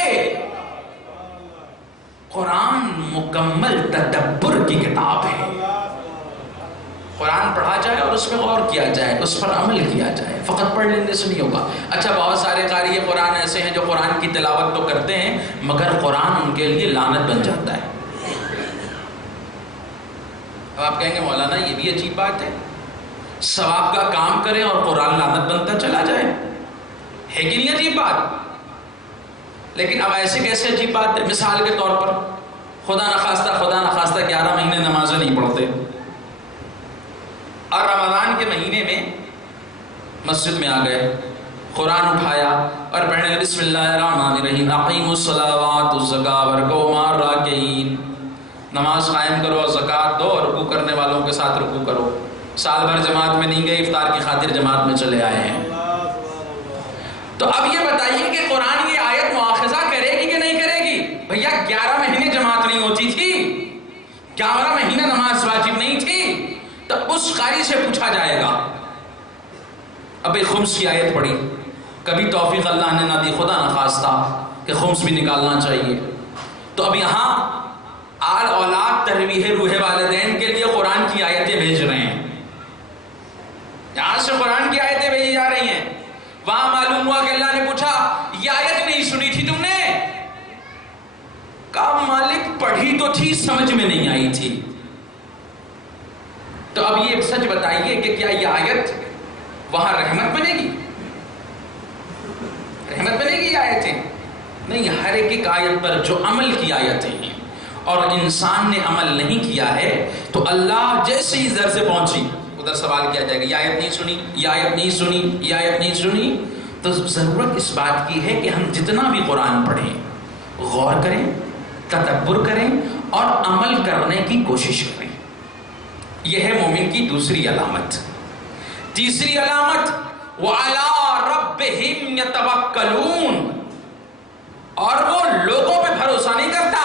قرآن مکمل تدبر کی کتاب ہے، قرآن پڑھا جائے اور اس پہ غور کیا جائے، اس پر عمل کیا جائے، فقط پڑھ لینے سے نہیں ہوگا۔ اچھا، بہت سارے قاری قرآن ایسے ہیں جو قرآن کی تلاوت تو کرتے ہیں مگر قرآن ان کے لیے لعنت بن جاتا ہے۔ اب آپ کہیں گے مولانا یہ بھی عجیب بات ہے، ثواب کا کام کریں اور قرآن لعنت بنتا چلا جائے، ہے کہ نہیں عجیب بات؟ لیکن اب ایسے کیسے عجیب بات ہے؟ مثال کے طور پر خدا نخواستہ 11 مہینے نمازیں نہیں پڑھتے، اور رمضان کے مہینے میں مسجد میں آ گئے، قرآن اٹھایا اور پڑھنے لگے بسم اللہ الرحمن الرحیم اقیموا الصلاۃ والزکاۃ وارکعوا مع الراکعین، نماز قائم کرو اور زکوٰۃ دو اور رکوع کرنے والوں کے ساتھ رکوع کرو۔ سال بھر جماعت میں نہیں گئے، افطار کی خاطر جماعت میں چلے آئے ہیں۔ تو اب یہ بتائیے کہ قرآن یہ آیت مؤاخذہ کرے گی کہ نہیں کرے گی؟ بھیا 11 مہینے جماعت نہیں ہوتی تھی، 11 مہینے نماز واجب نہیں تھی، تو اس قاری سے پوچھا جائے گا۔ اب ایک خمس کی آیت پڑھی، کبھی توفیق اللہ نے نہ دی، خدا نخواستہ کہ خمس بھی نکالنا چاہیے، تو اب یہاں آل اولاد ترویح روح والدین کے لیے قرآن کی آیتیں بھیج رہے ہیں، یہاں سے قرآن کی آیتیں بھیجی جا رہی ہیں۔ وہاں معلوم ہوا کہ اللہ نے پوچھا یہ آیت نہیں سنی تھی تم نے؟ کہا مالک پڑھی تو تھی، سمجھ میں نہیں آئی تھی۔ تو اب یہ سچ بتائیے کہ کیا یہ آیت وہاں رحمت بنے گی؟ رحمت بنے گی یہ آیتیں؟ نہیں، ہر ایک آیت پر جو عمل کی آیتیں ہیں اور انسان نے عمل نہیں کیا ہے تو اللہ جیسے ہی ادھر سے پہنچی ادھر سوال کیا جائے گا، یہ آیت نہیں سنی، یہ آیت نہیں سنی، یہ آیت نہیں سنی۔ تو ضرورت اس بات کی ہے کہ ہم جتنا بھی قرآن پڑھیں غور کریں، تدبر کریں اور عمل کرنے کی کوشش کریں۔ یہ ہے مومن کی دوسری علامت۔ تیسری علامت وَعَلَىٰ رَبِّهِمْ يَتَوَكَّلُونَ، اور وہ لوگوں پہ بھروسہ نہیں کرتا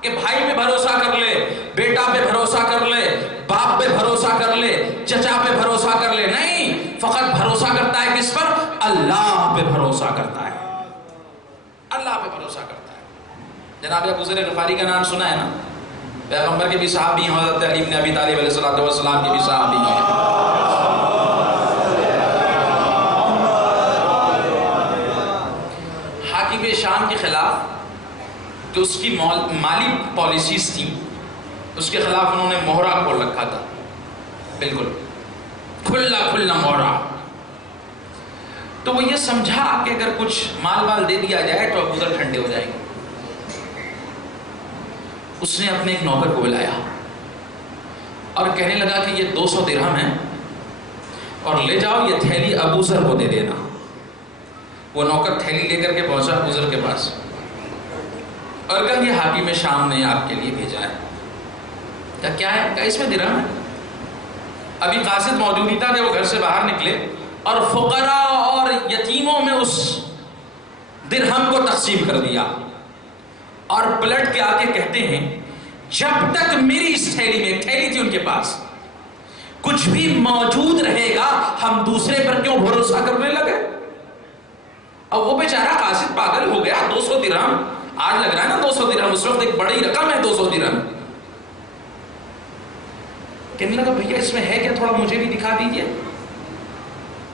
کہ بھائی پہ بھروسہ کر لے، بیٹا پہ بھروسہ کر لے، باپ پہ بھروسہ کر لے، چچا پہ بھروسہ کر لے، نہیں، فقط بھروسہ کرتا ہے کس پر؟ اللہ پہ بھروسہ کرتا ہے، اللہ پہ بھروسہ کرتا ہے۔ جناب ابو ذر غفاری کا نام سنا ہے نا؟ پیغمبر کے بھی صحابی ہیں، حضرت علی بن ابی طالب علیہ السلام کے بھی صحابی ہیں۔ حاکم شام کے خلاف جو اس کی مالی پالیسیز تھیں اس کے خلاف انہوں نے مہرہ کھول رکھا تھا، بالکل کھلا مہرہ۔ تو وہ یہ سمجھا کہ اگر کچھ مال دے دیا جائے تو ابو ذر ٹھنڈے ہو جائیں گے۔ اس نے اپنے ایک نوکر کو بلایا اور کہنے لگا کہ یہ 200 درہم ہیں اور لے جاؤ، یہ تھیلی ابو ذر کو دے دینا۔ وہ نوکر تھیلی لے کر کے پہنچا ابو ذر کے پاس اور کہا یہ حاکم شام نے آپ کے لیے بھیجا ہے۔ کیا ہے؟ کہا اس میں درہم ہے۔ ابھی قاصد موجود ہی تھا کہ وہ گھر سے باہر نکلے اور فقراء اور یتیموں میں اس درہم کو تقسیم کر دیا اور پلٹ کے آ کے کہتے ہیں جب تک میری اس تھیلی میں، ایک تھیلی تھی ان کے پاس، کچھ بھی موجود رہے گا ہم دوسرے پر کیوں بھروسہ کرنے لگے؟ اب وہ بیچارہ قاصد پاگل ہو گیا، 200 درہم، آج لگ رہا ہے نا 200 درہم، اس وقت ایک بڑی رقم ہے 200 درہم. کہنے لگا بھیا اس میں ہے کیا، تھوڑا مجھے بھی دکھا دیجئے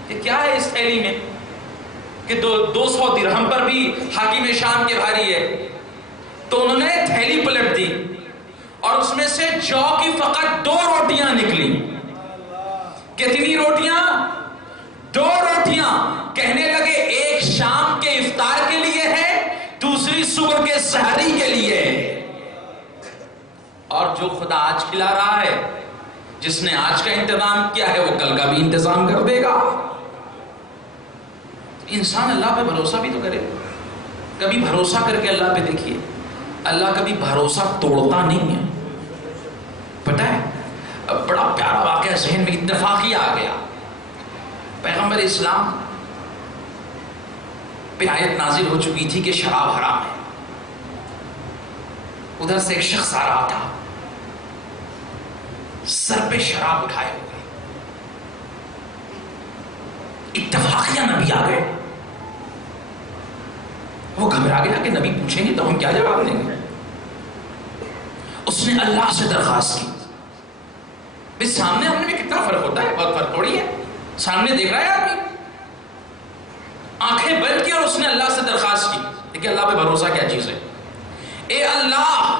کہ کیا ہے اس تھیلی میں، کہ 200 درہم پر بھی حاکم شام کے بھاری ہے. تو انہوں نے تھیلی پلٹ دی اور اس میں سے جو کی فقط 2 روٹیاں نکلی. کتنی روٹیاں؟ 2 روٹیاں. کہنے لگے ایک شام کے افطار کے لیے ہے، دوسری صبح کے سحری کے لیے ہے. اور جو خدا آج کھلا رہا ہے، جس نے آج کا انتظام کیا ہے، وہ کل کا بھی انتظام کر دے گا. انسان اللہ پہ بھروسہ بھی تو کرے. کبھی بھروسہ کر کے اللہ پہ دیکھیے، اللہ کبھی بھروسہ توڑتا نہیں ہے. پتہ ہے بڑا پیارا واقعہ ذہن میں اتفاقی آ گیا. پیغمبر اسلام پہ آیت نازل ہو چکی تھی کہ شراب حرام ہے. ادھر سے ایک شخص آ رہا تھا، سر پہ شراب اٹھائے ہوئے. اتفاقیہ نبی آ گئے. وہ گھبرا گیا کہ نبی پوچھیں گے تو ہم کیا جواب دیں گے. اس نے اللہ سے درخواست کی. بھئی سامنے ہم میں کتنا فرق ہوتا ہے، بہت فرق تھوڑی ہے. سامنے دیکھ رہا ہے آدمی، آنکھیں بند کی اور اس نے اللہ سے درخواست کی. دیکھیں اللہ پہ بھروسہ کیا چیز ہے. اے اللہ،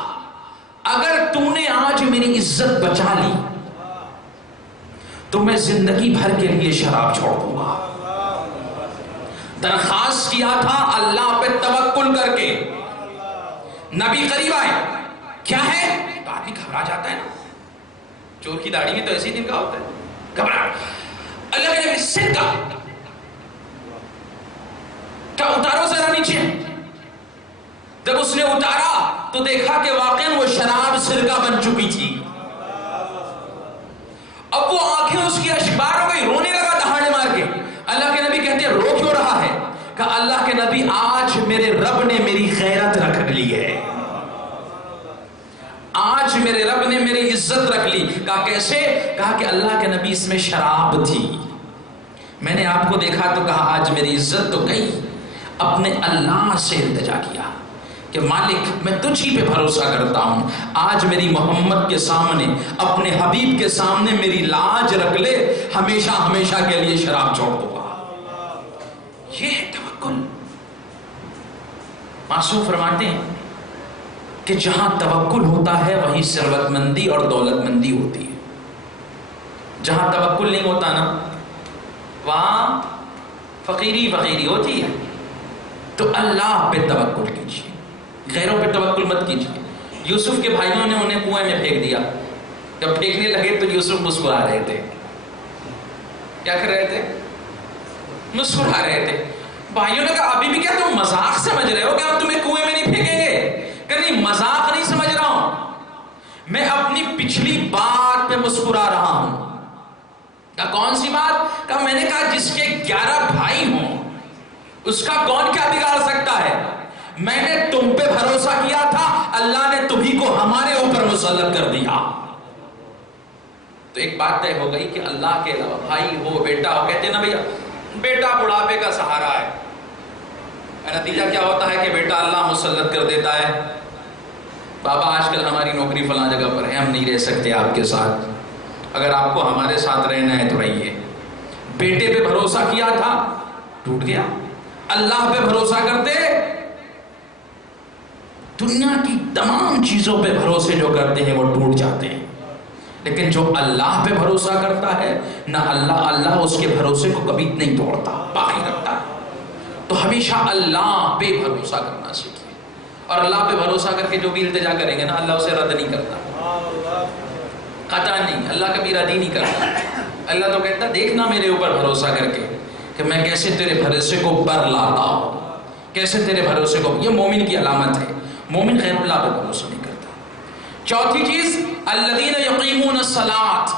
اگر تو نے آج میری عزت بچا لی تو میں زندگی بھر کے لیے شراب چھوڑ دوں گا. درخواست کیا تھا اللہ پہ توکل کر کے. نبی قریب آئے، کیا ہے تو آدمی گھبرا جاتا ہے نا. چور کی داڑھی میں تو ایسی دن کا ہوتا ہے، گھبرا. اللہ کے نبی سکا کیا اتارو ذرا نیچے. جب اس نے اتارا تو دیکھا کہ واقعاً وہ شراب سرکہ بن چکی تھی. اب وہ آنکھیں اس کی اشبار ہو گئی، رونے لگا دہاڑے مار کے. اللہ کے نبی کہتے ہیں رو کیوں رہا ہے؟ کہا اللہ کے نبی آج میرے رب نے میری غیرت رکھ لی ہے، آج میرے رب نے میری عزت رکھ لی. کہا کیسے؟ کہا کہ اللہ کے نبی اس میں شراب تھی، میں نے آپ کو دیکھا تو کہا آج میری عزت تو گئی. اپنے اللہ سے التجا کیا کہ مالک میں تجھ ہی پہ بھروسہ کرتا ہوں، آج میری محمد کے سامنے، اپنے حبیب کے سامنے میری لاج رکھ لے، ہمیشہ ہمیشہ کے لیے شراب چھوڑ دوں گا. یہ ہے توکل. معصوم فرماتے ہیں کہ جہاں توکل ہوتا ہے وہیں ثروت مندی اور دولت مندی ہوتی ہے. جہاں توکل نہیں ہوتا نا وہاں فقیری ہوتی ہے. تو اللہ پہ توکل کیجیے، غیروں پہ توکل مت کیجیے. یوسف کے بھائیوں نے انہیں کنویں میں پھینک دیا. جب پھینکنے لگے تو یوسف مسکرا رہے تھے. کیا کر رہے تھے؟ مسکرا رہے تھے. بھائیوں نے کہا ابھی بھی کیا تم مذاق سمجھ رہے ہو کہ ہم تمہیں کنویں میں نہیں پھینکیں گے؟ کہ نہیں مذاق نہیں سمجھ رہا ہوں، میں اپنی پچھلی بات پہ مسکرا رہا ہوں. کہا کون سی بات؟ کہا میں نے کہا جس کے 11 بھائی ہوں اس کا کون کیا بگاڑ سکتا ہے. میں نے تم پہ بھروسہ کیا تھا، اللہ نے تمہیں کو ہمارے اوپر مسلط کر دیا. تو ایک بات طے ہو گئی کہ اللہ کے علاوہ بھائی ہو، بیٹا ہو، کہتے ہیں نا بھیا بیٹا بڑھاپے کا سہارا ہے. نتیجہ کیا ہوتا ہے کہ بیٹا اللہ مسلط کر دیتا ہے. بابا آج کل ہماری نوکری فلاں جگہ پر ہے، ہم نہیں رہ سکتے آپ کے ساتھ، اگر آپ کو ہمارے ساتھ رہنا ہے تو رہیے. بیٹے پہ بھروسہ کیا تھا، ٹوٹ گیا. اللہ پہ بھروسہ کرتے، دنیا کی تمام چیزوں پہ بھروسے جو کرتے ہیں وہ ٹوٹ جاتے ہیں. لیکن جو اللہ پہ بھروسہ کرتا ہے نہ اللہ اس کے بھروسے کو کبھی نہیں توڑتا، باقی رکھتا ہے. تو ہمیشہ اللہ پہ بھروسہ کرنا سیکھیے، اور اللہ پہ بھروسہ کر کے جو بھی التجا کریں گے نا اللہ اسے رد نہیں کرتا، قطع نہیں. اللہ کبھی رد ہی نہیں کرتا. اللہ تو کہتا دیکھنا میرے اوپر بھروسہ کر کے کہ میں کیسے تیرے بھروسے کو بر لاتا ہوں، کیسے تیرے بھروسے کو. یہ مومن کی علامت ہے. مومن غیر اللہ پہ بھروسہ نہیں کرتا. چوتھی چیز الذین یقیمون الصلاۃ.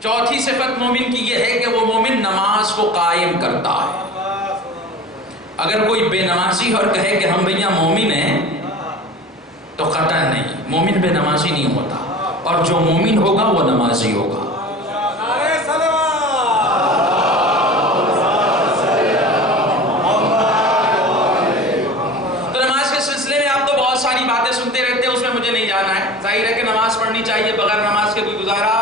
چوتھی صفت مومن کی یہ ہے کہ وہ مومن نماز کو قائم کرتا ہے. اگر کوئی بے نمازی اور کہے کہ ہم بھیا مومن ہیں تو قطع نہیں، مومن بے نمازی نہیں ہوتا، اور جو مومن ہوگا وہ نمازی ہوگا. ظاہر ہے کہ نماز پڑھنی چاہیے، بغیر نماز کے کوئی گزارا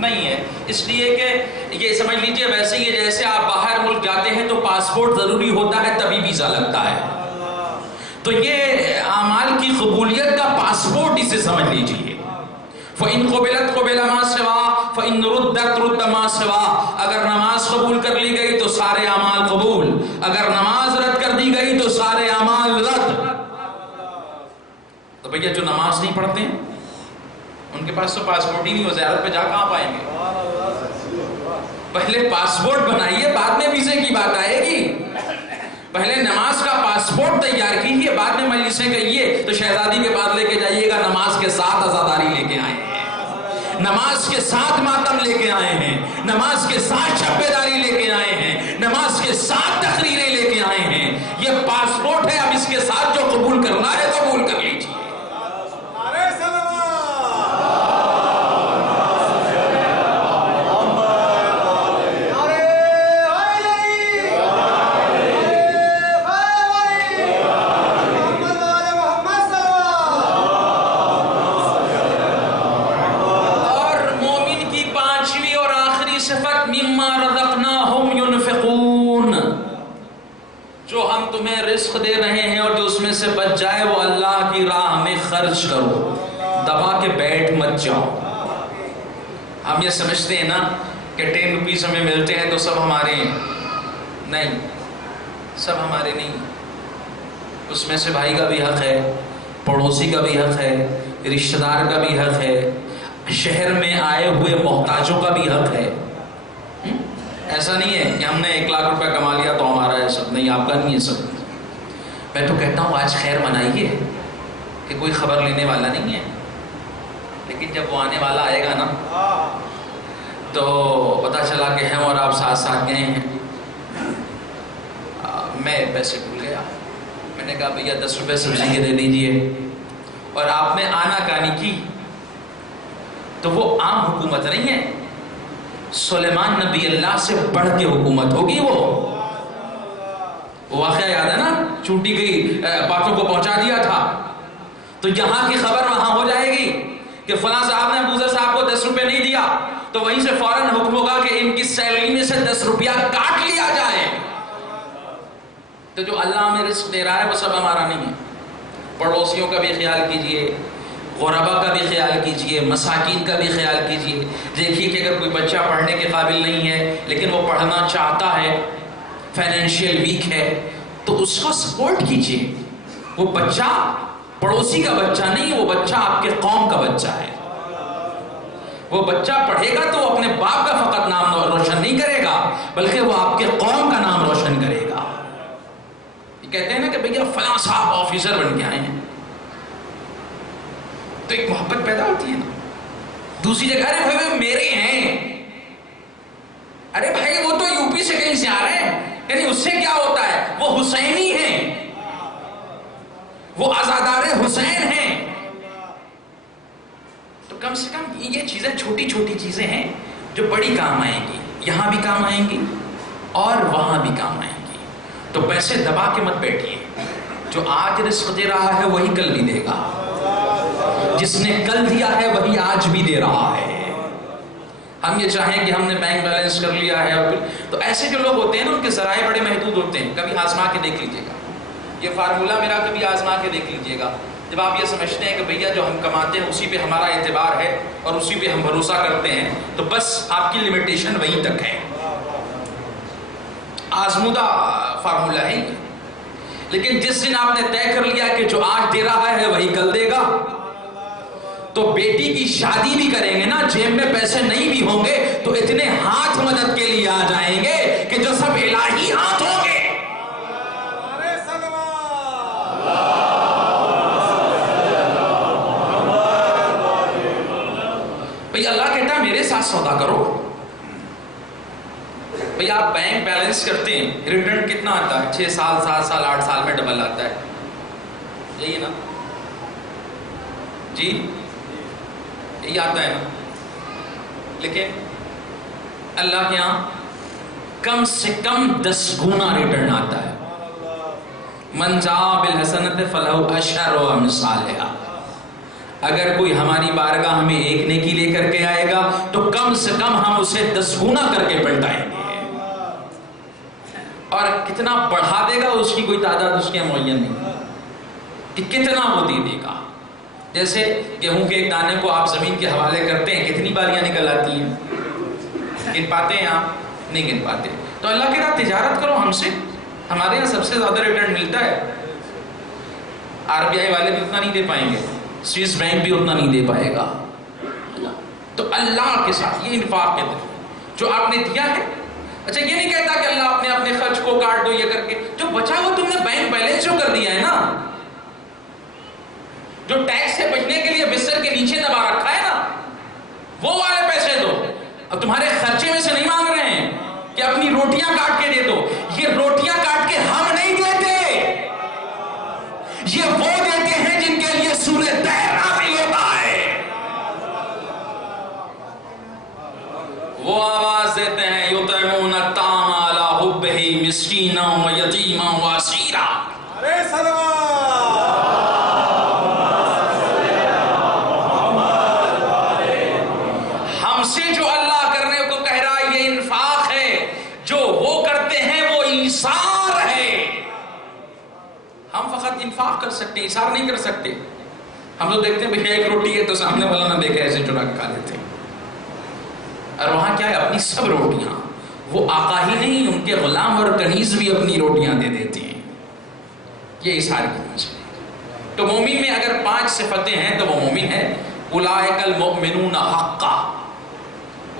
نہیں ہے. اس لیے کہ یہ سمجھ لیجئے ویسے ہی جیسے آپ باہر ملک جاتے ہیں تو پاسپورٹ ضروری ہوتا ہے تبھی ویزا لگتا ہے، تو یہ اعمال کی قبولیت کا پاسپورٹ اسے سمجھ لیجئے. فَإِن قُبِلَتْ قُبِلَ مَا سِوَا فَإِن رُدَّتْ رُدَّ مَا سِوَا. اگر نماز قبول کر لی گئی تو سارے اعمال قبول، اگر نماز رد کر دی گئی تو سارے اعمال رد. تو بھیا جو نماز نہیں پڑھتے ہیں ان کے پاس تو پاسپورٹ ہی نہیں ہو، زیارت پہ جا کہاں پائیں گے؟ پہلے پاسپورٹ بنائیے، بعد میں ویزے کی بات آئے گی. پہلے نماز کا پاسپورٹ تیار کیجیے، بعد میں مجلسیں کہیے تو شہزادی کے بعد لے کے جائیے گا نماز کے ساتھ عزاداری لے کے آئے ہیں، نماز کے ساتھ ماتم لے کے آئے ہیں، نماز کے ساتھ شبِ داری لے کے آئے ہیں، نماز کے ساتھ تقریریں لے کے آئے ہیں. یہ پاسپورٹ ہے، اب اس کے ساتھ جو قبول کرنا ہے قبول کر لیجیے. دے رہے ہیں اور جو اس میں سے بچ جائے وہ اللہ کی راہ میں خرچ کرو، دبا کے بیٹھ مت جاؤ. ہم یہ سمجھتے ہیں نا کہ 10 روپیز ہمیں ملتے ہیں تو سب ہمارے ہیں. نہیں، سب ہمارے نہیں. اس میں سے بھائی کا بھی حق ہے، پڑوسی کا بھی حق ہے، رشتہ دار کا بھی حق ہے، شہر میں آئے ہوئے محتاجوں کا بھی حق ہے. ایسا نہیں ہے کہ ہم نے 1 لاکھ روپے کما لیا تو ہمارا ہے سب. نہیں، آپ کا نہیں ہے سب. میں تو کہتا ہوں آج خیر منائیے کہ کوئی خبر لینے والا نہیں ہے، لیکن جب وہ آنے والا آئے گا نا تو پتہ چلا کہ ہم اور آپ ساتھ ساتھ گئے ہیں. میں پیسے بھول گیا، میں نے کہا بھیا 10 روپے سبزی کے دے دیجئے، اور آپ نے آنا کانی کی. تو وہ عام حکومت نہیں ہے، سلیمان نبی اللہ سے بڑھ کے حکومت ہوگی. وہ واقعہ یاد ہے نا، چونٹی گئی باتوں کو پہنچا دیا تھا، تو یہاں کی خبر وہاں ہو جائے گی کہ فلاں صاحب نے ابوذر صاحب کو 10 روپے نہیں دیا، تو وہیں سے فوراً حکم ہوگا کہ ان کی سیلری میں سے 10 روپیہ کاٹ لیا جائے. تو جو اللہ ہمیں رزق دے رہا ہے وہ سب ہمارا نہیں ہے. پڑوسیوں کا بھی خیال کیجئے، غربا کا بھی خیال کیجئے، مساکین کا بھی خیال کیجئے. دیکھیے کہ اگر کوئی بچہ پڑھنے کے قابل نہیں ہے لیکن وہ پڑھنا چاہتا ہے، فائنینشیل ویک ہے، تو اس کو سپورٹ کیجئے. وہ بچہ پڑوسی کا بچہ نہیں، وہ بچہ آپ کے قوم کا بچہ ہے. وہ بچہ پڑھے گا تو وہ اپنے باپ کا فقط نام روشن نہیں کرے گا بلکہ وہ آپ کے قوم کا نام روشن کرے گا. یہ کہتے ہیں نا کہ بھیا فلاں صاحب آفیسر بن کے آئے ہیں تو ایک محبت پیدا ہوتی ہے نا. دوسری جگہ ارے بھائی میرے ہیں، ارے بھائی وہ تو یو پی سے کہیں سے آ رہے ہیں، یعنی اس سے کیا ہوتا ہے، وہ حسینی ہیں، وہ عزادار حسین ہیں. تو کم سے کم یہ چیزیں چھوٹی چھوٹی چیزیں ہیں جو بڑی کام آئیں گی، یہاں بھی کام آئیں گی اور وہاں بھی کام آئیں گی. تو پیسے دبا کے مت بیٹھیے. جو آج رزق دے رہا ہے وہی کل بھی دے گا، جس نے کل دیا ہے وہی آج بھی دے رہا ہے. ہم یہ چاہیں کہ ہم نے بینک بیلنس کر لیا ہے، تو ایسے جو لوگ ہوتے ہیں نا ان کے ذرائع بڑے محدود ہوتے ہیں. کبھی آزما کے دیکھ لیجیے گا، یہ فارمولا میرا کبھی آزما کے دیکھ لیجیے گا. جب آپ یہ سمجھتے ہیں کہ بھیا جو ہم کماتے ہیں اسی پہ ہمارا اعتبار ہے اور اسی پہ ہم بھروسہ کرتے ہیں، تو بس آپ کی لمیٹیشن وہیں تک ہے. آزمودہ فارمولا ہے. لیکن جس دن آپ نے طے کر لیا کہ جو آج دے رہا ہے وہی کل دے گا، تو بیٹی کی شادی بھی کریں گے نا، جیب میں پیسے نہیں بھی ہوں گے تو اتنے ہاتھ مدد کے لیے آ جائیں گے کہ جو سب الہی ہاتھ ہوں گے. بھئی اللہ کہتا ہے میرے ساتھ سودا کرو. بھئی آپ بینک بیلنس کرتے ہیں، ریٹرن کتنا آتا ہے؟ 6 سال 7 سال 8 سال میں ڈبل آتا ہے، یہی نا جی، یہی آتا ہے نا. لیکن اللہ کے یہاں کم سے کم 10 گنا ریٹرن آتا ہے. من جاء بالحسنۃ فلہ عشر امثالھا. اگر کوئی ہماری بارگاہ میں ایک نیکی لے کر کے آئے گا تو کم سے کم ہم اسے 10 گنا کر کے پلٹائیں گے، اور کتنا بڑھا دے گا اس کی کوئی تعداد اس کے معین نہیں کہ کتنا وہ دے دے گا۔ جیسے گیہوں کے ایک دانے کو آپ زمین کے حوالے کرتے ہیں، کتنی باریاں نکل آتی ہیں؟ گن پاتے ہیں آپ؟ نہیں گن پاتے۔ تو اللہ کی راہ تجارت کرو ہم سے، ہمارے یہاں سب سے زیادہ ریٹرن ملتا ہے۔ RBI والے بھی اتنا نہیں دے پائیں گے، سوئس بینک بھی اتنا نہیں دے پائے گا۔ تو اللہ کے ساتھ یہ انفاق کے جو آپ نے دیا ہے، اچھا یہ نہیں کہتا کہ اللہ اپنے خرچ کو کاٹ دو یہ کر کے، جو بچا ہوا تم نے بینک بیلنس جو کر دیا ہے نا، جو ٹیکس سے بچنے کے لیے بستر کے نیچے دبا رکھا ہے نا، وہ والے پیسے دو۔ اب تمہارے خرچے میں سے نہیں مانگ رہے ہیں کہ اپنی روٹیاں کاٹ کے دے دو، یہ روٹیاں کاٹ کے ہم نہیں دیتے، یہ وہ دیتے ہیں جن کے لیے سورہ طہ نازل ہوتا ہے۔ وہ آواز دیتے ہیں یطعمون الطعام علی حبہ مسکینا و یتیما و اسیرا۔ ہم سے جو اللہ کرنے کو کہہ رہا ہے یہ انفاق ہے، جو وہ کرتے ہیں وہ ایثار ہے۔ ہم فقط انفاق کر سکتے ہیں، ایثار نہیں کر سکتے۔ ہم تو دیکھتے ہیں بھئی ایک روٹی ہے تو سامنے والا نہ دیکھے ایسے چنا کے کھا لیتے ہیں، اور وہاں کیا ہے اپنی سب روٹیاں، وہ آقا ہی نہیں ان کے غلام اور کنیز بھی اپنی روٹیاں دے دیتے ہیں۔ یہ ایثار کی چیز ہے۔ تو مومن میں اگر 5 صفتیں ہیں تو وہ مومن ہے۔ اولئک المؤمنون حقا،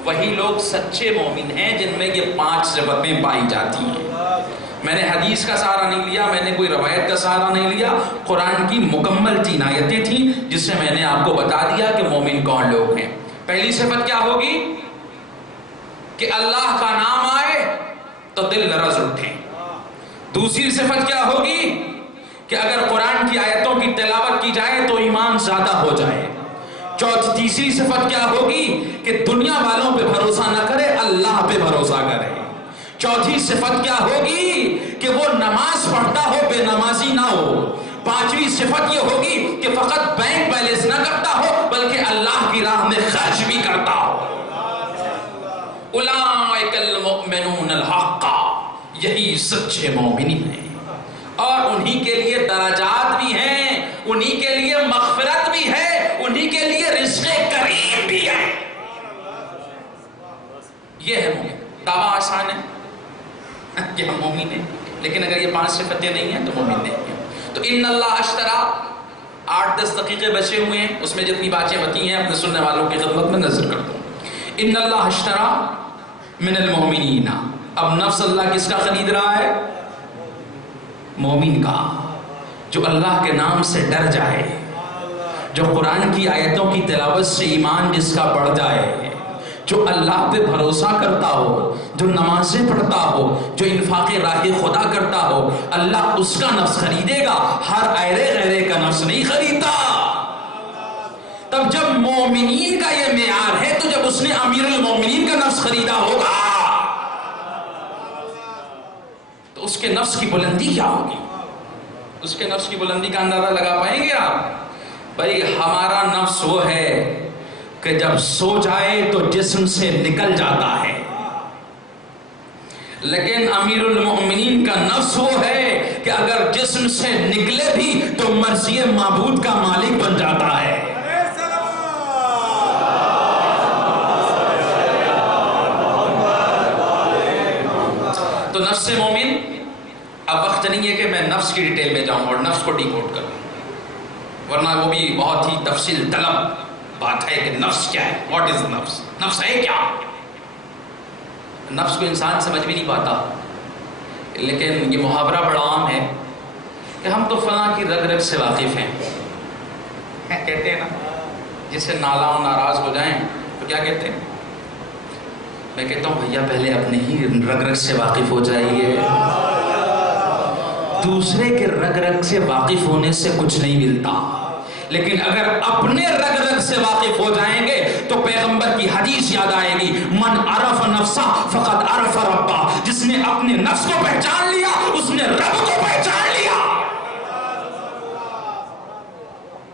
وہی لوگ سچے مومن ہیں جن میں یہ 5 صفتیں پائی جاتی ہیں۔ میں نے حدیث کا سہارا نہیں لیا، میں نے کوئی روایت کا سہارا نہیں لیا، قرآن کی مکمل 3 آیتیں تھیں جس سے میں نے آپ کو بتا دیا کہ مومن کون لوگ ہیں۔ پہلی صفت کیا ہوگی کہ اللہ کا نام آئے تو دل لرز اٹھے۔ دوسری صفت کیا ہوگی کہ اگر قرآن کی آیتوں کی تلاوت کی جائے تو ایمان زیادہ ہو جائے۔ تیسری صفت کیا ہوگی کہ دنیا والوں پہ بھروسہ نہ کرے، اللہ پہ بھروسہ کرے۔ چوتھی صفت کیا ہوگی کہ وہ نماز پڑھتا ہو، بے نمازی نہ ہو۔ 5ویں صفت یہ ہوگی کہ فقط بینک بیلنس نہ کرتا ہو بلکہ اللہ کی راہ میں خرچ بھی کرتا ہو۔ اولئک المؤمنون الحقا، یہی سچے مومن ہیں، اور انہی کے لیے درجات بھی ہیں، انہی کے لیے مغفرت بھی ہے، انہی کے لیے رزق کریم بھی ہے۔ یہ ہے مومن۔ دعویٰ آسان ہے کہ ہم مومن ہیں، لیکن اگر یہ 5 صفتیں نہیں ہیں تو مومن نہیں ہیں۔ تو ان اللہ اشترا، 8-10 دقیقے بچے ہوئے ہیں، اس میں جتنی باتیں بتی ہیں اپنے سننے والوں کی خدمت میں نظر کر دوں۔ ان اللہ اشترا من المؤمنین، اب نفس اللہ کس کا خرید رہا ہے؟ مومن کا، جو اللہ کے نام سے ڈر جائے، جو قرآن کی آیتوں کی تلاوت سے ایمان جس کا بڑھ جائے، جو اللہ پہ بھروسہ کرتا ہو، جو نمازیں پڑھتا ہو، جو انفاق راہ خدا کرتا ہو، اللہ اس کا نفس خریدے گا، ہر ایرے غیرے کا نفس نہیں خریدتا۔ تب جب مومنین کا یہ معیار ہے تو جب اس نے امیر المومنین کا نفس خریدا ہوگا تو اس کے نفس کی بلندی کیا ہوگی؟ اس کے نفس کی بلندی کا اندازہ لگا پائیں گے آپ؟ بھائی ہمارا نفس وہ ہے کہ جب سو جائے تو جسم سے نکل جاتا ہے، لیکن امیر المؤمنین کا نفس وہ ہے کہ اگر جسم سے نکلے بھی تو مرضی معبود کا مالک بن جاتا ہے۔ تو نفس مومن، اب وقت نہیں ہے کہ میں نفس کی ڈیٹیل میں جاؤں اور نفس کو ڈی کوڈ کروں، ورنہ وہ بھی بہت ہی تفصیل طلب بات ہے کہ نفس کیا ہے، واٹ از نفس، نفس ہے کیا؟ نفس کو انسان سمجھ بھی نہیں پاتا، لیکن یہ محاورہ بڑا عام ہے کہ ہم تو فلاں کی رگ رگ سے واقف ہیں۔ کہتے ہیں نا، جس سے نالا و ناراض ہو جائیں تو کیا کہتے ہیں؟ میں کہتا ہوں بھیا پہلے اپنے ہی رگ رگ سے واقف ہو جائیے، دوسرے کے رگ رگ سے واقف ہونے سے کچھ نہیں ملتا، لیکن اگر اپنے رگ رگ سے واقف ہو جائیں گے تو پیغمبر کی حدیث یاد آئے گی، من عرف نفسہ فقد عرف ربہ، جس نے اپنے نفس کو پہچان لیا اس نے رب کو پہچان لیا۔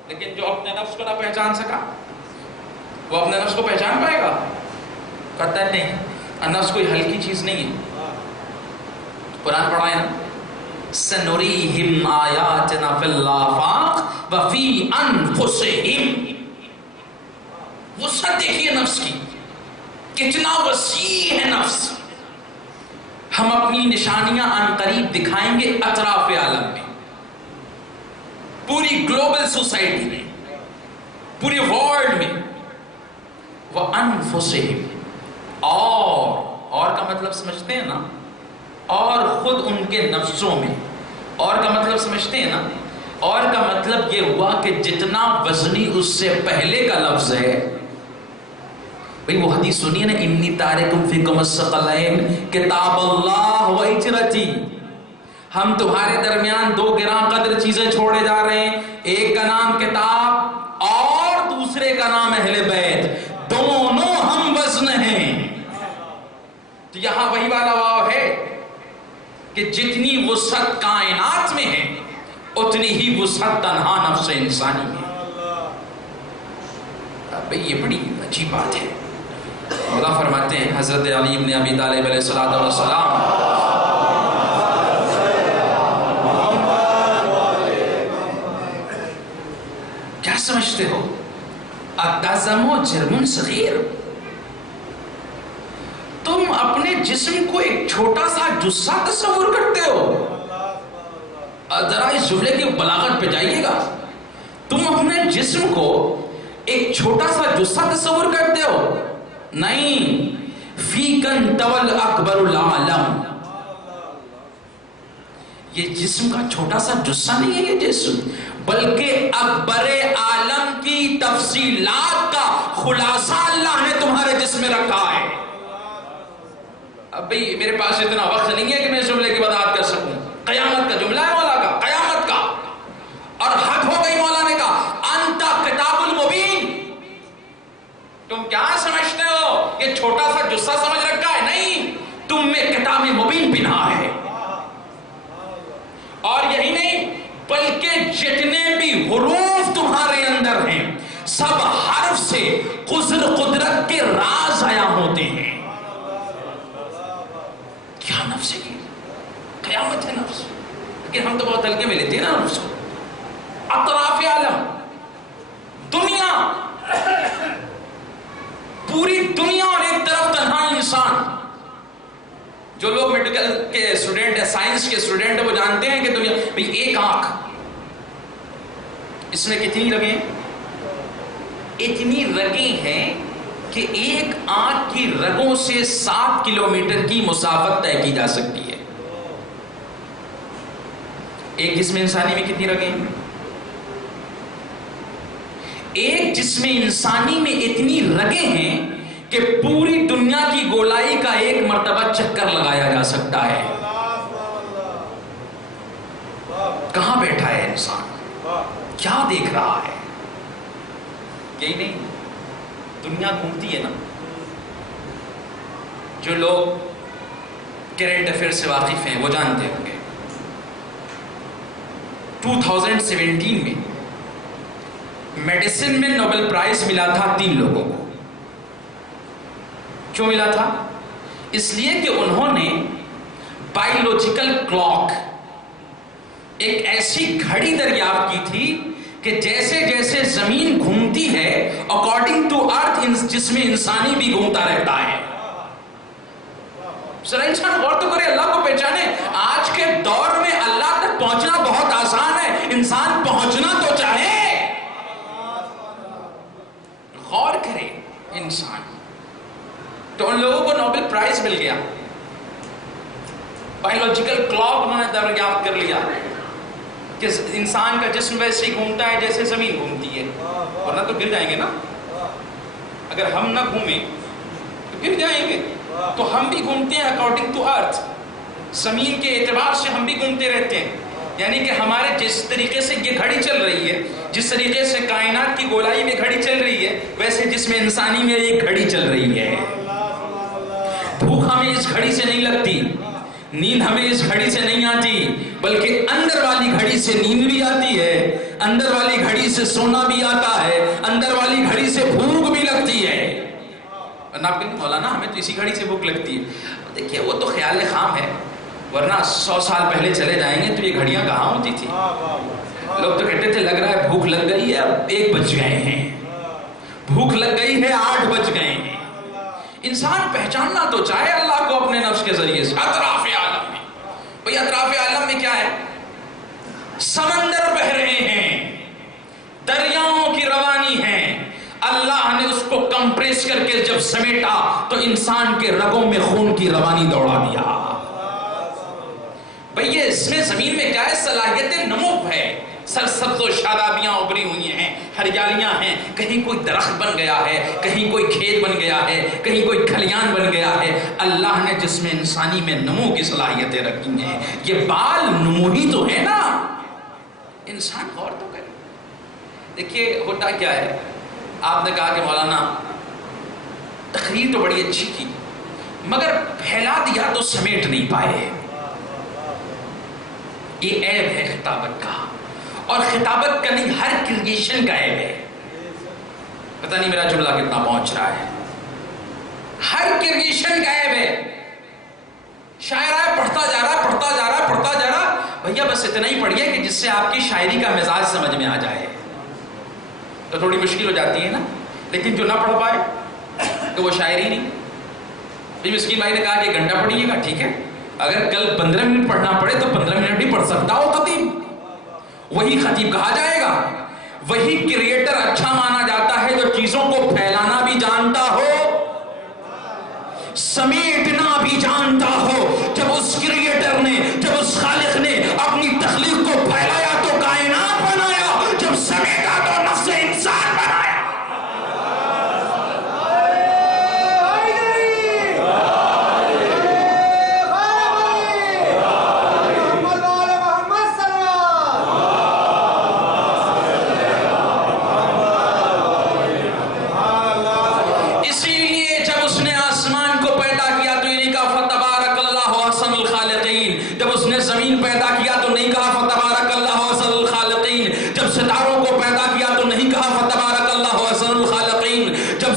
لیکن جو اپنے نفس کو نہ پہچان پہچان سکا؟ وہ اپنے نفس کو پہچان پائے گا؟ قطعاً نہیں. نفس کوئی ہلکی چیز نہیں ہے. قرآن پڑھا ہے نا، سنوریہم آیاتنا فی الآفاق وفی انفسہم. وسعت دیکھیے نفس کی، کتنا وسیع ہے نفس. ہم اپنی نشانیاں عن قریب دکھائیں گے اطراف عالم میں، پوری گلوبل سوسائٹی میں، پورے ورلڈ میں. وَأَنفُسِهِمْ، اور کا مطلب سمجھتے ہیں نا، اور خود ان کے نفسوں میں. اور کا مطلب سمجھتے ہیں نا، اور کا مطلب یہ ہوا کہ جتنا وزنی اس سے پہلے کا لفظ ہے. بھئی وہ حدیث سنیے نا، انی تارکم فیکم الثقلین کتاب اللہ و ہجرتی. ہم تمہارے درمیان 2 گراں قدر چیزیں چھوڑے جا رہے ہیں، ایک کا نام کتاب اور دوسرے کا نام اہل بیت. دونوں ہم وزن ہیں. تو یہاں وہی والا واو ہے کہ جتنی وسعت کائنات میں ہے اتنی ہی وسعت تنہا نفس انسانی میں. بھئی یہ بڑی عجیب بات ہے. اللہ فرماتے ہیں حضرت علی ابن ابی طالب علیہ السلام، کیا سمجھتے ہو؟ الدزم جرم صغیر. تم اپنے جسم کو ایک چھوٹا سا جسہ تصور کرتے ہو؟ ذرا اس جملے کی بلاغت پہ جائیے گا. تم اپنے جسم کو ایک چھوٹا سا جسہ تصور کرتے ہو؟ نہیں. فیکن طول اکبر العالم. یہ جسم کا چھوٹا سا جسہ نہیں ہے یہ جسم، بلکہ اکبر عالم کی تفصیلات کا خلاصہ اللہ نے تمہارے جسم میں رکھا ہے. اب بھئی میرے پاس اتنا وقت نہیں ہے کہ میں اس جملے کی وضاحت کر سکوں. قیامت کا جملہ ہے مولا کا، قیامت کا. اور حد ہو گئی مولا نے کہا انت کتاب المبین. تم کیا سمجھتے ہو یہ چھوٹا سا جسہ سمجھ رکھا ہے؟ نہیں، تم میں کتاب مبین پنہا ہے. اور یہی نہیں بلکہ جتنے بھی حروف تمہارے اندر ہیں سب حرف سے قدرت کے راز آیا ہوتے ہیں. کیا نفس ہے؟ قیامت ہے نفس. لیکن ہم تو بہت ہلکے میں لیتے ہیں نا نفس کو. اطراف عالم، دنیا، پوری دنیا اور ایک طرف تنہا انسان. جو لوگ میڈیکل کے اسٹوڈنٹ ہیں، سائنس کے اسٹوڈنٹ ہیں، وہ جانتے ہیں کہ دنیا بھئی ایک آنکھ، اس میں کتنی رگیں ہیں؟ اتنی رگیں ہیں کہ ایک آنکھ کی رگوں سے 7 کلومیٹر کی مسافت طے کی جا سکتی ہے. ایک جسم انسانی میں کتنی رگیں ہیں؟ ایک جسم انسانی میں اتنی رگیں ہیں کہ پوری دنیا کی گولائی کا ایک مرتبہ چکر لگایا جا سکتا ہے. کہاں بیٹھا ہے انسان؟ کیا دیکھ رہا ہے؟ یہی نہیں، دنیا گھومتی ہے نا. جو لوگ کرنٹ افیئر سے واقف ہیں وہ جانتے ہوں گے 2017 میں میڈیسن میں نوبل پرائز ملا تھا 3 لوگوں کو. کیوں ملا تھا؟ اس لیے کہ انہوں نے بائیولوجیکل کلاک، ایک ایسی گھڑی دریافت کی تھی کہ جیسے جیسے زمین گھومتی ہے اکارڈنگ ٹو ارتھ جسم انسانی بھی گھومتا رہتا ہے. ذرا انسان غور تو کرے، اللہ کو پہچانے. آج کے دور میں اللہ تک پہنچنا بہت آسان ہے، انسان پہنچنا تو چاہے. غور کرے انسان. تو ان لوگوں کو نوبل پرائز مل گیا. بائیولوجیکل کلاک انہوں نے دریافت کر لیا کہ انسان کا جسم ویسے ہی گھومتا ہے جیسے زمین گھومتی ہے، ورنہ تو گر جائیں گے نا. اگر ہم نہ گھومیں تو گر جائیں گے. تو ہم بھی گھومتے ہیں اکارڈنگ ٹو ارتھ. زمین کے اعتبار سے ہم بھی گھومتے رہتے ہیں. یعنی کہ ہمارے جس طریقے سے یہ گھڑی چل رہی ہے، جس طریقے سے کائنات کی گولائی میں گھڑی چل رہی ہے، ویسے جسم انسانی میں ایک گھڑی چل رہی ہے. بھوک ہمیں اس گھڑی سے نہیں لگتی، نیند ہمیں اس گھڑی سے نہیں آتی، بلکہ اندر والی گھڑی سے نیند بھی آتی ہے، اندر والی گھڑی سے سونا بھی آتا ہے، اندر والی گھڑی سے بھوک بھی لگتی ہے. ورنہ آپ کہیں مولانا ہمیں تو اسی گھڑی سے بھوک لگتی ہے. دیکھیے وہ تو خیال خام ہے، ورنہ 100 سال پہلے چلے جائیں گے تو یہ گھڑیاں کہاں ہوتی تھی. لوگ تو کہتے تھے لگ رہا ہے بھوک لگ گئی ہے، اب 1 بج گئے ہیں، بھوک لگ گئی ہے 8 بج گئے ہیں. انسان پہچاننا تو چاہے اللہ کو اپنے نفس کے ذریعے سے. اطراف عالم میں بھئی، اطراف عالم میں کیا ہے؟ سمندر بہہ رہے ہیں، دریاؤں کی روانی ہے. اللہ نے اس کو کمپریس کر کے جب سمیٹا تو انسان کے رگوں میں خون کی روانی دوڑا دیا. بھئی یہ اس میں زمین میں کیا ہے؟ صلاحیت نمو ہے. سرسبز و شادابیاں ابھری ہوئی ہیں، ہریالیاں ہیں. کہیں کوئی درخت بن گیا ہے، کہیں کوئی کھیت بن گیا ہے، کہیں کوئی کھلیان بن گیا ہے. اللہ نے جس میں انسانی میں نمو کی صلاحیتیں رکھی ہیں، یہ بال نمو ہی تو ہے نا. انسان غور تو کرے. دیکھیے ہوتا کیا ہے، آپ نے کہا کہ مولانا تقریر تو بڑی اچھی کی مگر پھیلا دیا تو سمیٹ نہیں پائے. یہ عیب ہے خطابت کا، اور خطابت کا نہیں، ہر کریشن کا عیب ہے. پتہ نہیں میرا جملہ کتنا پہنچ رہا ہے. ہر کریشن کا عیب ہے. شاعر ہے پڑھتا جا رہا پڑھتا جا رہا پڑھتا جا رہا. بھیا بس اتنا ہی پڑھیے کہ جس سے آپ کی شاعری کا مزاج سمجھ میں آ جائے. تو تھوڑی مشکل ہو جاتی ہے نا. لیکن جو نہ پڑھ پائے تو وہ شاعری نہیں. مسکین بھائی نے کہا کہ 1 گھنٹہ پڑھیے گا، ٹھیک ہے. اگر کل 15 منٹ پڑھنا پڑے تو 15 منٹ بھی پڑھ سکتا ہو خطیب. وہی خطیب کہا جائے گا. وہی کریٹر اچھا مانا جاتا ہے جو چیزوں کو پھیلانا بھی جانتا ہو، سمیٹنا بھی جانتا ہو. جب اس کریٹر نے، جب اس خالق نے اپنی تخلیق کو پھیلایا تو کائنات بنایا، جب سمیٹا تو نفس انسان بنایا.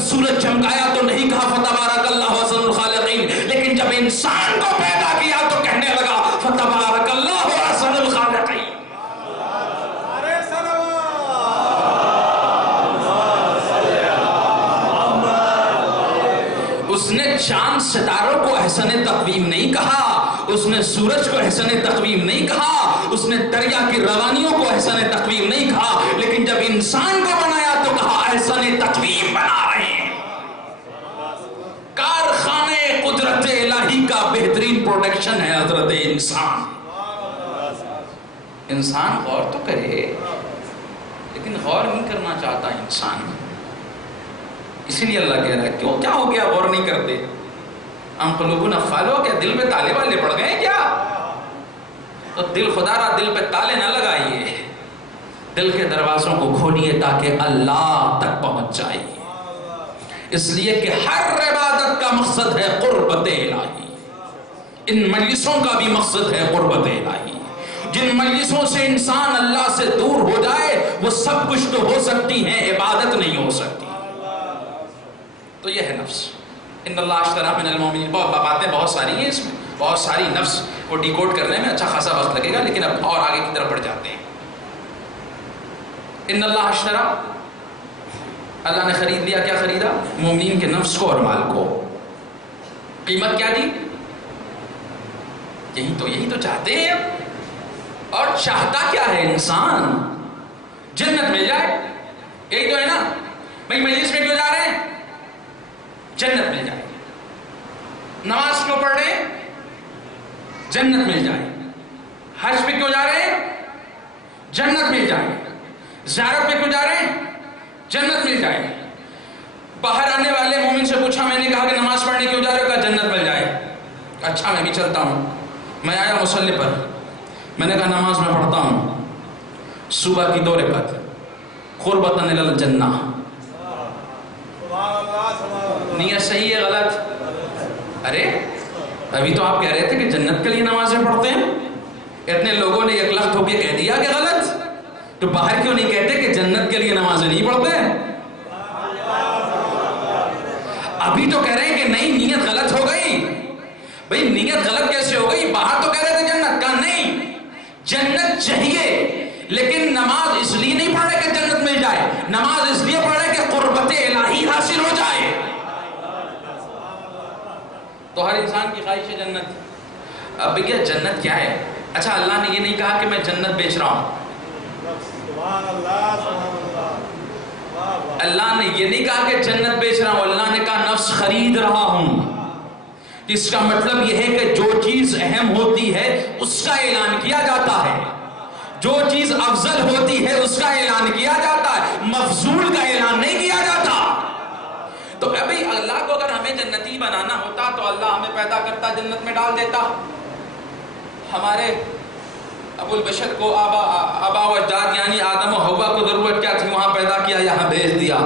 سورج چمکایا تو نہیں کہا فتبارک اللہ احسن الخالقین، لیکن جب انسان کو پیدا کیا تو کہنے لگا فتبارک اللہ احسن الخالقین. اس نے چاند ستاروں کو احسن تقویم نہیں کہا، اس نے سورج کو احسن تقویم نہیں کہا، اس نے دریا کی روانیوں کو احسن تقویم نہیں کہا، لیکن جب انسان کو بنایا تو کہا احسن تقویم بنا رہے ہیں. کارخانے قدرت الہی کا بہترین پروڈکشن ہے حضرت انسان. انسان غور تو کرے، لیکن غور نہیں کرنا چاہتا انسان. اسی لیے اللہ کہہ رہا ہے کیوں، کیا ہو گیا غور نہیں کرتے؟ ام قلوبنا اقفالوا، کیا دل پہ تالے والے پڑ گئے کیا؟ تو دل خدا را دل پہ تالے نہ لگائیے، دل کے دروازوں کو کھولیے تاکہ اللہ تک پہنچ جائے. اس لیے کہ ہر عبادت کا مقصد ہے قربت الہی. ان مجلسوں کا بھی مقصد ہے قربت الہی. جن مجلسوں سے انسان اللہ سے دور ہو جائے وہ سب کچھ تو ہو سکتی ہیں، عبادت نہیں ہو سکتی. تو یہ ہے نفس. ان اللہ اشتری من المؤمنین، باتیں بہت ساری ہیں اس میں، بہت ساری نفس کو ڈیکوڈ کرنے میں اچھا خاصا وقت لگے گا، لیکن اب اور آگے کی طرف بڑھ جاتے ہیں. ان اللہ اشتری، اللہ نے خرید لیا. کیا خریدا؟ مومنین کے نفس کو اور مال کو. قیمت کیا دی؟ یہی تو چاہتے ہیں. اور چاہتا کیا ہے انسان؟ جنت مل جائے. یہی تو ہے نا بھائی. مجلس میں کیوں جا رہے ہیں؟ جنت مل جائے. نماز کیوں پڑھ رہے ہیں؟ جنت مل جائے. حج پہ کیوں جا رہے ہیں؟ جنت مل جائے. زیارت پہ کیوں جا رہے ہیں؟ جنت مل جائے. باہر آنے والے مومن سے پوچھا، میں نے کہا کہ نماز پڑھنے کیوں جا رہے ہو؟ کہا جنت مل جائے. اچھا میں بھی چلتا ہوں. میں آیا مصلی پر، میں نے کہا نماز میں پڑھتا ہوں صبح کی 2 رکعت قربتاً الی الجنہ. نیت صحیح ہے غلط؟ ارے ابھی تو آپ کہہ رہے تھے کہ جنت کے لیے نمازیں پڑھتے ہیں. اتنے لوگوں نے یک لخت ہو کے کہہ دیا کہ غلط. تو باہر کیوں نہیں کہتے کہ جنت کے لیے نمازیں نہیں پڑھتے؟ ابھی تو کہہ رہے ہیں کہ نہیں نیت غلط ہو گئی. بھئی نیت غلط کیسے ہو گئی؟ باہر تو کہہ رہے تھے جنت کا. نہیں، جنت چاہیے لیکن نماز اس لیے نہیں پڑھ رہے کہ جنت مل جائے، نماز اس لیے پڑھ رہے کہ قربت الہی حاصل ہو جائے. تو ہر انسان کی خواہش ہے جنت. اب بھیا جنت کیا ہے؟ اچھا اللہ نے یہ نہیں کہا کہ میں جنت بیچ رہا ہوں. اللہ نے یہ نہیں کہا کہ جنت بیچ رہا ہوں. اللہ نے کہا نفس خرید رہا ہوں. اس کا مطلب یہ ہے کہ جو چیز اہم ہوتی ہے اس کا اعلان کیا جاتا ہے، جو چیز افضل ہوتی ہے اس کا اعلان کیا جاتا ہے، مفضول کا اعلان نہیں کیا جاتا. تو ابھی اللہ کو اگر ہمیں جنتی بنانا ہوتا تو اللہ ہمیں پیدا کرتا جنت میں ڈال دیتا. ہمارے ابو البشر کو آبا و اجداد یعنی آدم و حوا کو ضرورت کیا تھی؟ وہاں پیدا کیا، یہاں بھیج دیا.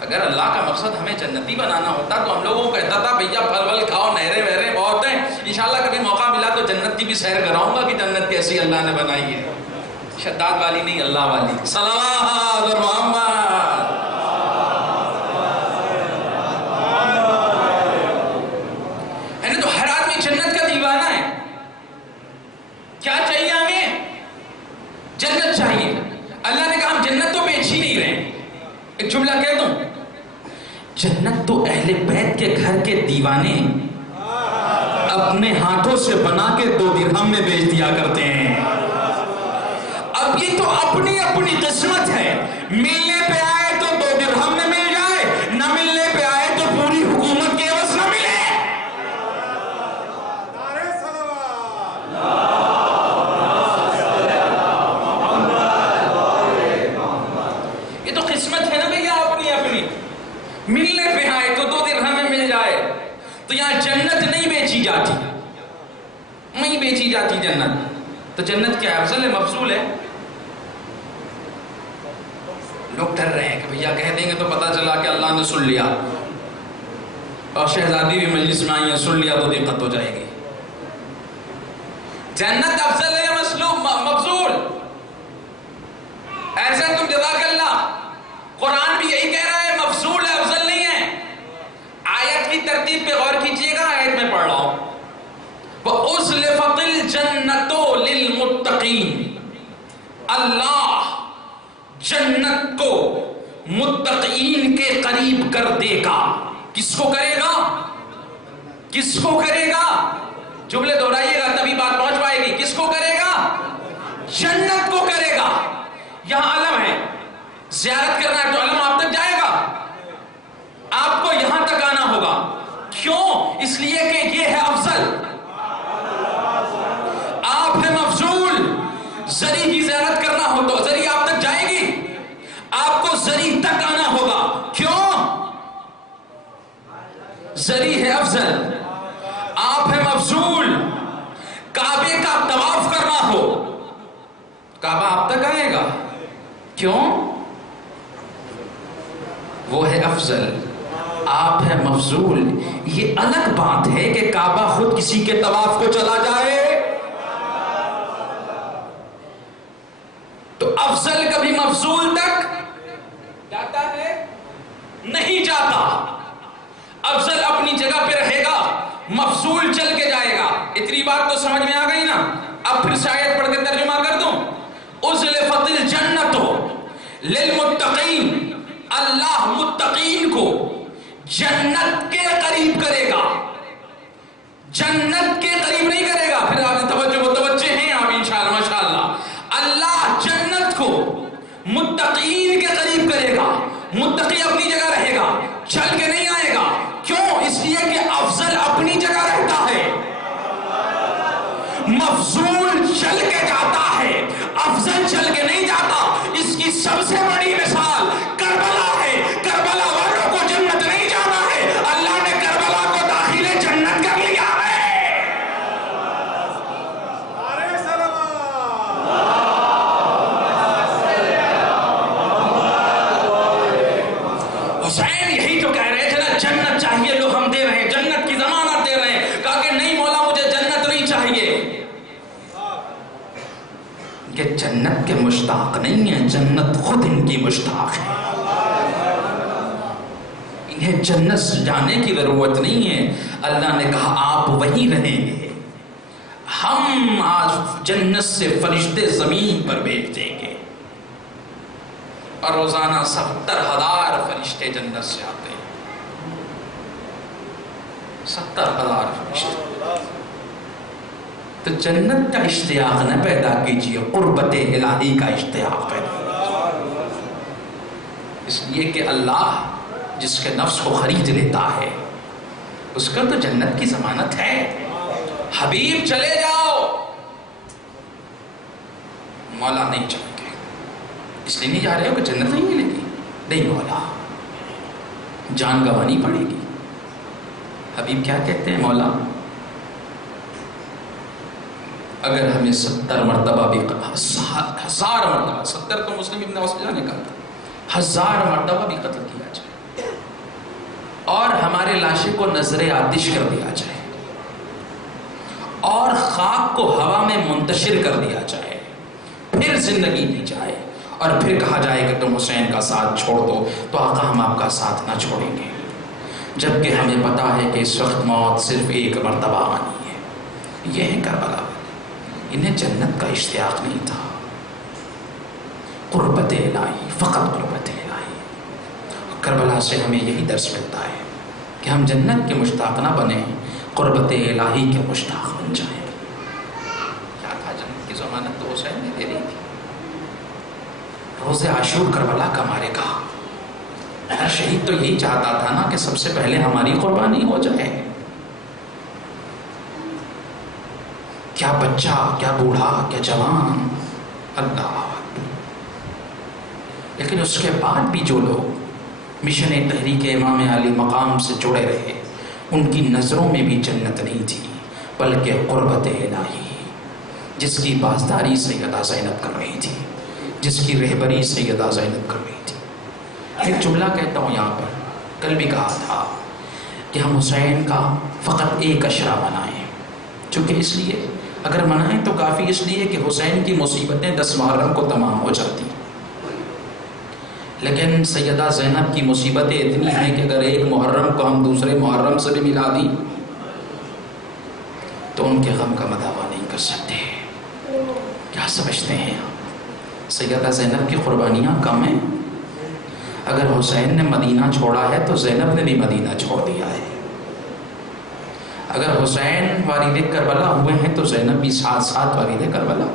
اگر اللہ کا مقصد ہمیں جنتی بنانا ہوتا تو ہم لوگوں کو کہتا تھا بھیا پھل ول کھاؤ، نہریں وہریں بہت ہیں، انشاءاللہ کبھی موقع ملا تو جنت کی بھی سیر کراؤں گا کہ جنت کیسی اللہ نے بنائی ہے. شداد والی نہیں، اللہ والی. صلوات محمد. تو ہر آدمی جنت کا دیوانہ ہے. کیا چاہیے ہمیں؟ جنت چاہیے. اللہ نے کہا ہم جنت تو بیچ ہی نہیں رہے. ایک جملہ کہہ دوں، جنت تو اہل بیت کے گھر کے دیوانے اپنے ہاتھوں سے بنا کے 2 درہم میں بیچ دیا کرتے ہیں. اب یہ تو اپنی اپنی قسمت ہے. ملنے پہ آئے تو 2 درہم میں مل جائے، نہ ملنے پہ آئے تو پوری حکومت کے عوض نہ ملے. یہ تو قسمت ہے نا بھیا اپنی اپنی. ملنے پہ آئے تو 2 درہم میں مل جائے. تو یہاں جنت نہیں بیچی جاتی، نہیں بیچی جاتی جنت. تو جنت کیا ہے؟ افضل ہے، مفضول ہے. لوگ ڈر رہے ہیں کہ بھیا کہہ دیں گے تو پتہ چلا کہ اللہ نے سن لیا اور شہزادی بھی مجلس میں آئی ہے، سن لیا تو دقت ہو جائے گی. جنت افضل ہے یا مفضول؟ ایسا تم جزاک اللہ. قرآن بھی یہی کہہ رہا ہے، مفضول ہے، افضل نہیں ہے. آیت کی ترتیب پہ غور کیجئے گا، آیت میں پڑھ رہا ہوں. وَأُزْلِفَتِ الْجَنَّةُ لِلْمُتَّقِينَ. اللہ جنت کو متقین کے قریب کر دے گا. کس کو کرے گا؟ کس کو کرے گا؟ جملے دہرائیے گا تبھی بات پہنچ پائے گی. کس کو کرے گا؟ جنت کو کرے گا. یہاں علم ہے، زیارت کرنا ہے تو علم آپ تک جائے گا، آپ کو یہاں تک آنا ہوگا. کیوں؟ اس لیے کہ یہ ہے افضل، آپ ہے مفضول. زری کی زیارت کرنا ہو تو زری آپ تک جائے گی، آپ کو زری تک آنا ہوگا. کیوں؟ زری ہے افضل، آپ ہے مفضول. کعبے کا طواف کرنا ہو، کعبہ آپ تک آئے گا. کیوں؟ وہ ہے افضل، آپ ہے مفضول. یہ الگ بات ہے کہ کعبہ خود کسی کے طواف کو چلا جائے تو افضل کبھی مفضول تک جاتا ہے؟ نہیں جاتا. افضل اپنی جگہ پہ رہے گا، مفضول چل کے جائے گا. اتنی بات تو سمجھ میں آ گئی نا؟ اب پھر شاید پڑھ کے ترجمہ کر دوں. اُزْلِفَتِ الْجَنَّةُ لِلْمُتَّقِينَ. اللہ متقین کو جنت کے قریب کرے گا. جنت کے قریب نہیں کرے گا. پھر آپ توجہ ہیں آپ انشاءاللہ ماشاءاللہ. اللہ جنت کو متقین کے قریب کرے گا. متقی اپنی جگہ رہے گا، چل کے نہیں آئے گا. کیوں؟ اس لیے کہ افضل اپنی جگہ رہتا ہے، مفضول چل کے جاتا ہے، افضل چل کے نہیں جاتا. اس کی سب سے بڑی مثال کربلا ہے. کربلا والوں کو جنت نہیں جانا ہے، اللہ نے کربلا کو داخل جنت کر لیا ہے. حسین یہی تو کہہ رہے تھے نا، جنت چاہیے، لوگ ہم دے رہے ہیں، جنت کی ضمانت دے رہے ہیں. کہا کہ نہیں مولا مجھے جنت نہیں چاہیے. کہ جنت کے مشتاق نہیں ہیں، جنت خود ان کی مشتاق ہے۔ انہیں جنت جانے کی ضرورت نہیں ہے، اللہ نے کہا آپ وہیں رہیں گے، ہم آج جنت سے فرشتے زمین پر بھیج دیں گے، اور روزانہ 70,000 فرشتے جنت سے آتے ہیں، 70,000 فرشتے۔ تو جنت کا اشتیاق نہ پیدا کیجیے، قربت الہی کا اشتیاق پیدا کیجیے، اس لیے کہ اللہ جس کے نفس کو خرید لیتا ہے اس کا تو جنت کی ضمانت ہے۔ حبیب چلے جاؤ، مولا نہیں چلیں گے، اس لیے نہیں جا رہے ہو کہ جنت نہیں ملے گی، نہیں مولا جان گنوانی پڑے گی۔ حبیب کیا کہتے ہیں؟ مولا اگر ہمیں 70 مرتبہ بھی 1000 مرتبہ، 70 تو مسلم ابن وسلم نے کہا تھا، 1000 مرتبہ بھی قتل کیا جائے اور ہمارے لاشیں کو نظر آتش کر دیا جائے اور خاک کو ہوا میں منتشر کر دیا جائے، پھر زندگی دی جائے اور پھر کہا جائے کہ تم حسین کا ساتھ چھوڑ دو، تو آقا ہم آپ کا ساتھ نہ چھوڑیں گے، جبکہ ہمیں پتا ہے کہ اس وقت موت صرف ایک مرتبہ آنی ہے۔ یہ ہے کربلا، انہیں جنت کا اشتیاق نہیں تھا، قربت الہی، فقط قربت الہی۔ کربلا سے ہمیں یہی درس ملتا ہے کہ ہم جنت کے مشتاق نہ بنیں، قربت الہی کے مشتاق بن جائیں۔ کیا تھا جنت کی ضمانت تو حسین نے دے دی تھی۔ روز عاشور کربلا کا مارے گا، ہر شہید تو یہی چاہتا تھا نا کہ سب سے پہلے ہماری قربانی ہو جائے، کیا بچہ، کیا بوڑھا، کیا جوان، اللہ۔ لیکن اس کے بعد بھی جو لوگ مشن تحریک امام علی مقام سے جڑے رہے، ان کی نظروں میں بھی جنت نہیں تھی بلکہ قربت الہی، جس کی پاسداری سیدہ زینب کر رہی تھی، جس کی رہبری سیدہ زینب کر رہی تھی۔ ایک جملہ کہتا ہوں یہاں پر، کل بھی کہا تھا کہ ہم حسین کا فقط ایک اشرا منائیں، چونکہ اس لیے اگر منائیں تو کافی، اس لیے کہ حسین کی مصیبتیں 10 محرم کو تمام ہو جاتی، لیکن سیدہ زینب کی مصیبتیں اتنی ہیں کہ اگر ایک محرم کو ہم دوسرے محرم سے بھی ملا دی تو ان کے غم کا مداوع نہیں کر سکتے۔ کیا سمجھتے ہیں آپ؟ سیدہ زینب کی قربانیاں کم ہیں؟ اگر حسین نے مدینہ چھوڑا ہے تو زینب نے بھی مدینہ چھوڑ دیا ہے۔ اگر حسین والد کربلا ہوئے ہیں تو زینب بھی ساتھ ساتھ والد کربلا۔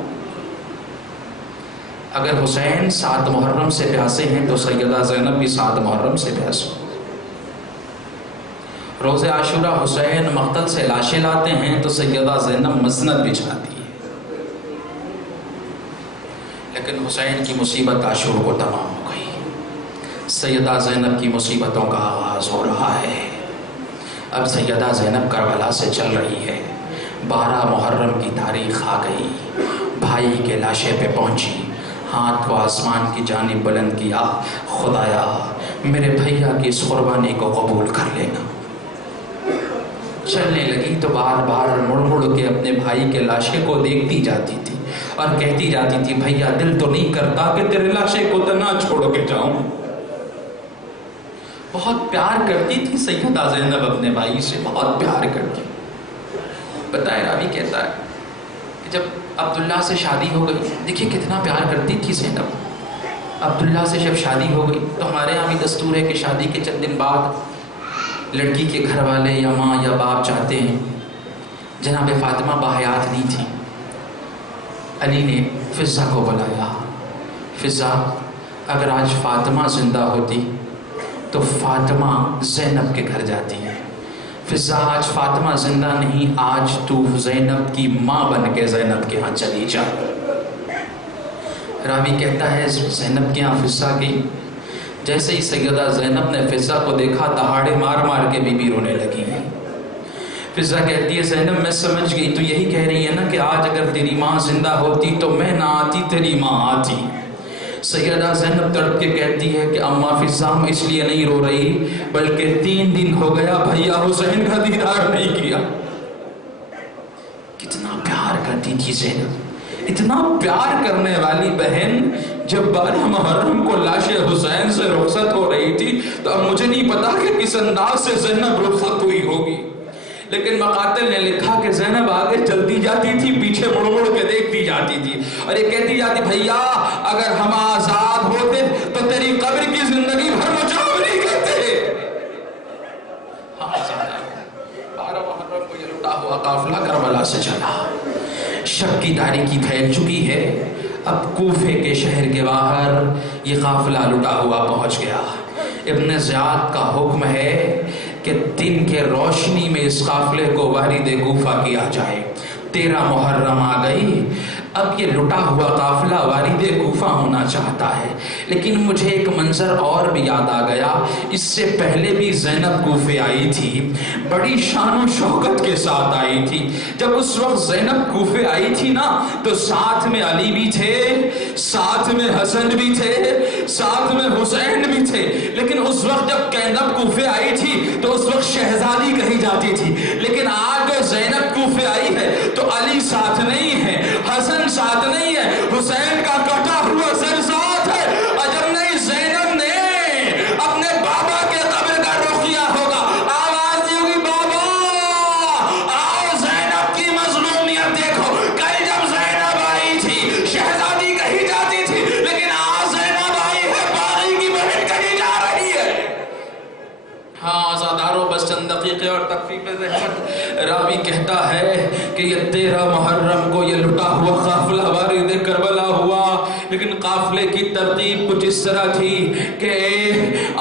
اگر حسین 7 محرم سے پیاسے ہیں تو سیدہ زینب بھی 7 محرم سے پیاسے۔ روز عاشورہ حسین مقتل سے لاشیں لاتے ہیں تو سیدہ زینب مسند بچھاتی ہے، لیکن حسین کی مصیبت عاشور کو تمام ہو گئی، سیدہ زینب کی مصیبتوں کا آغاز ہو رہا ہے۔ اب سیدہ زینب کربلا سے چل رہی ہے، 12 محرم کی تاریخ آ گئی، بھائی کے لاشے پہ پہنچی، ہاتھ کو آسمان کی جانب بلند کیا، خدایا میرے بھیا کی اس قربانی کو قبول کر لینا۔ چلنے لگی تو بار بار مڑ مڑ کے اپنے بھائی کے لاشے کو دیکھتی جاتی تھی اور کہتی جاتی تھی، بھیا دل تو نہیں کرتا کہ تیرے لاشے کو تو نہ چھوڑ کے جاؤں۔ بہت پیار کرتی تھی سیدہ زینب اپنے بھائی سے، بہت پیار کرتی۔ بتائے راوی کہتا ہے کہ جب عبداللہ سے شادی ہو گئی، دیکھیے کتنا پیار کرتی تھی زینب۔ عبداللہ سے جب شادی ہو گئی تو ہمارے یہاں بھی دستور ہے کہ شادی کے چند دن بعد لڑکی کے گھر والے یا ماں یا باپ چاہتے ہیں، جناب فاطمہ باحیات نہیں تھی، علی نے فضہ کو بلایا، فضہ اگر آج فاطمہ زندہ ہوتی تو فاطمہ زینب کے گھر جاتی ہے، فضہ آج فاطمہ زندہ نہیں، آج تو زینب کی ماں بن کے زینب کے ہاں چلی جا۔ راوی کہتا ہے زینب کے ہاں فضہ کی، جیسے ہی سیدہ زینب نے فضہ کو دیکھا دہاڑے مار مار کے بی بی رونے لگی ہیں۔ فضہ کہتی ہے زینب میں سمجھ گئی، تو یہی کہہ رہی ہے نا کہ آج اگر تیری ماں زندہ ہوتی تو میں نہ آتی، تیری ماں آتی۔ سیدہ زینب تڑپ کے کہتی ہے کہ اماں فضہ میں اس لیے نہیں رو رہی بلکہ 3 دن ہو گیا بھیا حسین کا دیدار نہیں کیا۔ کتنا پیار کرتی تھی زینب، اتنا پیار کرنے والی بہن جب 12 محرم کو لاش حسین سے رخصت ہو رہی تھی تو اب مجھے نہیں پتا کہ کس انداز سے زینب رخصت ہوئی ہوگی، لیکن مقاتل نے لکھا کہ زینب آگے چلتی جاتی تھی، پیچھے مڑ مڑ کے دیکھتی جاتی تھی اور یہ کہتی جاتی بھیا اگر ہم آزاد ہوتے تو تیری قبر کی زندگی بھر مجاوری کرتے۔ 12 محرم کو یہ لٹا ہوا قافلہ کربلا سے چلا، شب کی تاریکی پھیل چکی ہے، اب کوفے کے شہر کے باہر یہ قافلہ لٹا ہوا پہنچ گیا۔ ابن زیاد کا حکم ہے کہ دن کے روشنی میں اس قافلے کو وارد کوفہ کیا جائے۔ 13 محرم آ گئی، اب یہ لٹا ہوا قافلہ وارد کوفہ ہونا چاہتا ہے، لیکن مجھے ایک منظر اور بھی یاد آ گیا۔ اس سے پہلے بھی زینب کوفے آئی تھی، بڑی شان و شوکت کے ساتھ آئی تھی۔ جب اس وقت زینب کوفے آئی تھی نا تو ساتھ میں علی بھی تھے، ساتھ میں حسن بھی تھے، ساتھ میں حسین بھی تھے، لیکن اس وقت جب زینب کوفے آئی تھی تو اس وقت شہزادی کہی جاتی تھی، لیکن آج جو زینب کوفے آئی ہے تو علی ساتھ نہیں ہے، حسن ساتھ نہیں ہے، حسین کا کٹا ہوا سر ساتھ ہے۔ عجب نہیں زینب نے اپنے بابا کے قبر کا رخ کیا ہوگا، آواز دی ہوگی بابا آؤ زینب کی مظلومیت دیکھو۔ کل جب زینب آئی تھی شہزادی کہی جاتی تھی، لیکن آج زینب آئی ہے باغی کی بہن کہی جا رہی ہے۔ ہاں آزادارو بس چند دقیقے اور تخفیف زحمت، راوی کہتا ہے کہ یہ 13 محرم کو یہ لٹا ہوا قافلہ وارد کربلا ہوا، لیکن قافلے کی ترتیب کچھ اس طرح تھی کہ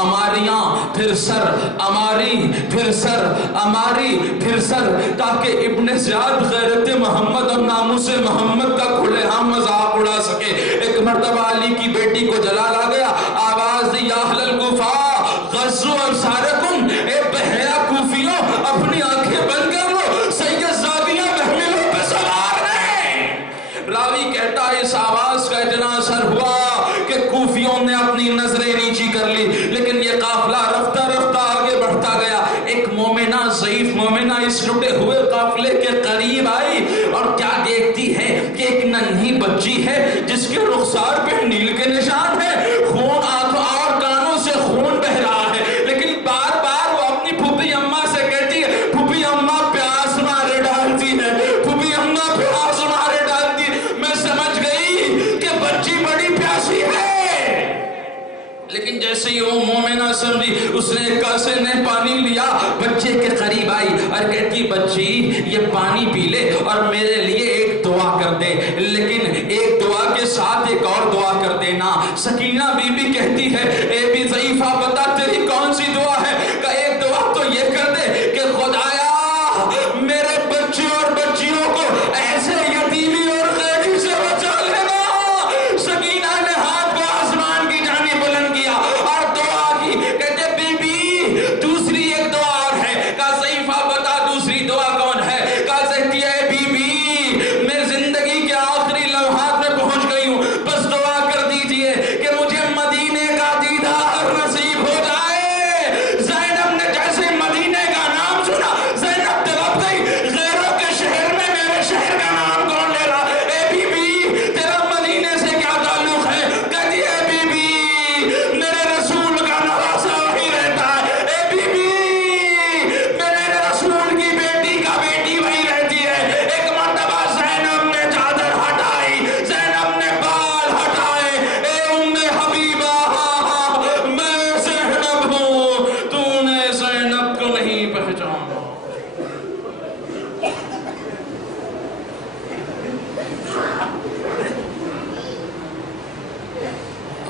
اماریاں پھر سر، اماری پھر سر، اماری پھر سر، تاکہ ابن زیاد غیرت محمد اور ناموس محمد کا کھلے عام مذاق اڑا سکے۔ ایک مرتبہ علی کی بیٹی کو جلال آ گیا، آواز دی یا اہل الکوفہ غزو ابصارکم، اے بہرا کوفیوں اپنی آنکھیں بند کر لو، سید زادیاں محملوں پہ سوار ہیں۔ راوی کہتا ہے اس آواز کا اتنا اثر ہوا کہ کوفیوں نے اپنی نظریں نیچی کر لی، لیکن یہ قافلہ رفتہ رفتہ آگے بڑھتا گیا۔ ایک مومنہ ضعیف مومنہ اس لٹے ہوئے قافلے کے قریب آئی اور کیا دیکھتی ہے کہ ایک ننھی بچی ہے جس کے رخسار پہ نیل کے نشان ہے، خون آنکھوں اور کانوں سے خون بہ رہا ہے، لیکن بار بار وہ اپنی پھوپھی اماں سے کہتی ہے پھوپھی اماں پیاس مارے ڈالتی ہے، پھوپھی اماں پیاس مارے ڈالتی ہے۔ میں سمجھ گئی کہ بچی بڑی پیاسی ہے، لیکن جیسے ہی وہ مومنہ سمجھی اس نے ایک کاسے نے پانی لیا، بچے کے قریب آئی اور کہتی بچی یہ پانی پی لے اور میرے لیے ایک دعا کر دے، لیکن ایک دعا کے ساتھ ایک اور دعا کر دینا۔ سکینہ بی بی کہتی ہے اے بی ضعیفہ بتا تیری کون سی دعا ہے؟ کہ ایک دعا تو یہ کر دے کہ خدایا میرے بچے اور بچیوں کو ایسے یتیمی اور غیبی سے بچا لینا۔ سکینہ نے ہاتھ کو آسمان کی جانب بلند کیا اور دعا کی، کہتے بی بی دوسری ایک دعا اور ہے۔ کہا ضعیفہ بتا دوسری دعا کون ہے؟ کہا کہتی ہے بی بی میں زندگی کے آخری لمحات میں پہنچ گئی ہوں، بس دعا کر دیجئے کہ مجھے مدینے کا دیدار نصیب ہو جائے۔ زینب نے جیسے مدینے کا نام سنا زینب تڑپ گئی، غیروں کے شہر میں میرے شہر کا نام کون لے رہا؟ اے بی بی تیرا مدینے سے کیا تعلق ہے؟ کہتی ہے بی بی میرے رسول کا نواسہ وہی رہتا ہے، اے بی بی میرے رسول کی بیٹی کا بیٹی وہی رہتی ہے۔ ایک مرتبہ زینب نے چادر ہٹائی، زینب نے بال ہٹائے، اے ام حبیبہ میں زینب ہوں، تو نے زینب کو نہیں پہچانا۔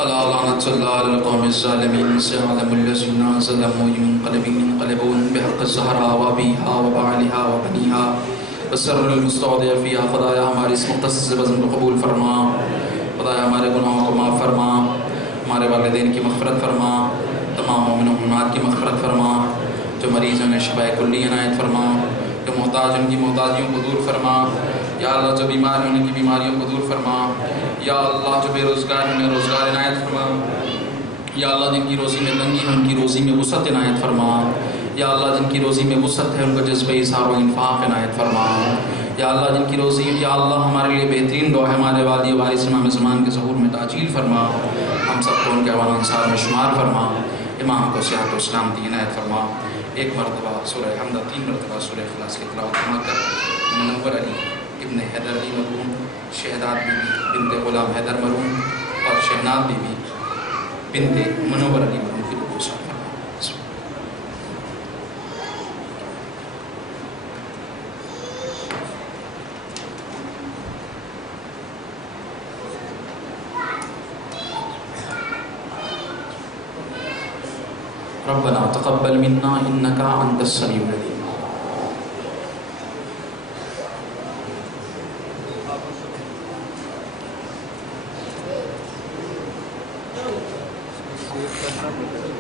الا لعنت اللہ علی القوم الظالمین سيعلم الذين ظلموا ينقلبون بحق الزهراء وابيها وبعلها وبنيها وسر المستودع فيها۔ خدایا ہماری اس مختص بزم کو قبول فرما، خدایا ہمارے گناہوں کو معاف فرما، ہمارے والدین کی مغفرت فرما، تمام مومن و مومنات کی مغفرت فرما، جو مریض ہیں شفاء کلی عنایت فرما، جو محتاج ان کی محتاجیوں کو دور فرما، یا اللہ جو بیمار ہیں ان کی بیماریوں کو دور فرما، یا اللہ جو بے روزگار ہیں انہیں روزگار عنایت فرما، یا اللہ جن کی روزی میں تنگی ہے ان کی روزی میں وسعت عنایت فرما، یا اللہ جن کی روزی میں وسعت ہے ان کو جذبہ اظہار و انفاق عنایت فرما، یا اللہ جن کی روزی، یا اللہ ہمارے لیے بہترین دعا ہے، ہمارے والد وارث امام زمان کے ظہور میں تعجیل فرما، ہم سب کو ان کے اوان انصار میں شمار فرما، امام کو صحت و اسلام دی عنایت فرما۔ ایک مرتبہ سورہ حمدہ، 3 مرتبہ سورہ اخلاص کی تلاوت فرما کر منور علی ابن حیدر علی مرحوم، شہداد بی بی بنت غلام حیدر مرحوم اور شہناد بی بی بنت منور علی مرحوم کی روح کو شاد فرما۔ ربنا تقبل منا انك انت السميع العليم۔ کرنا پڑتا ہے۔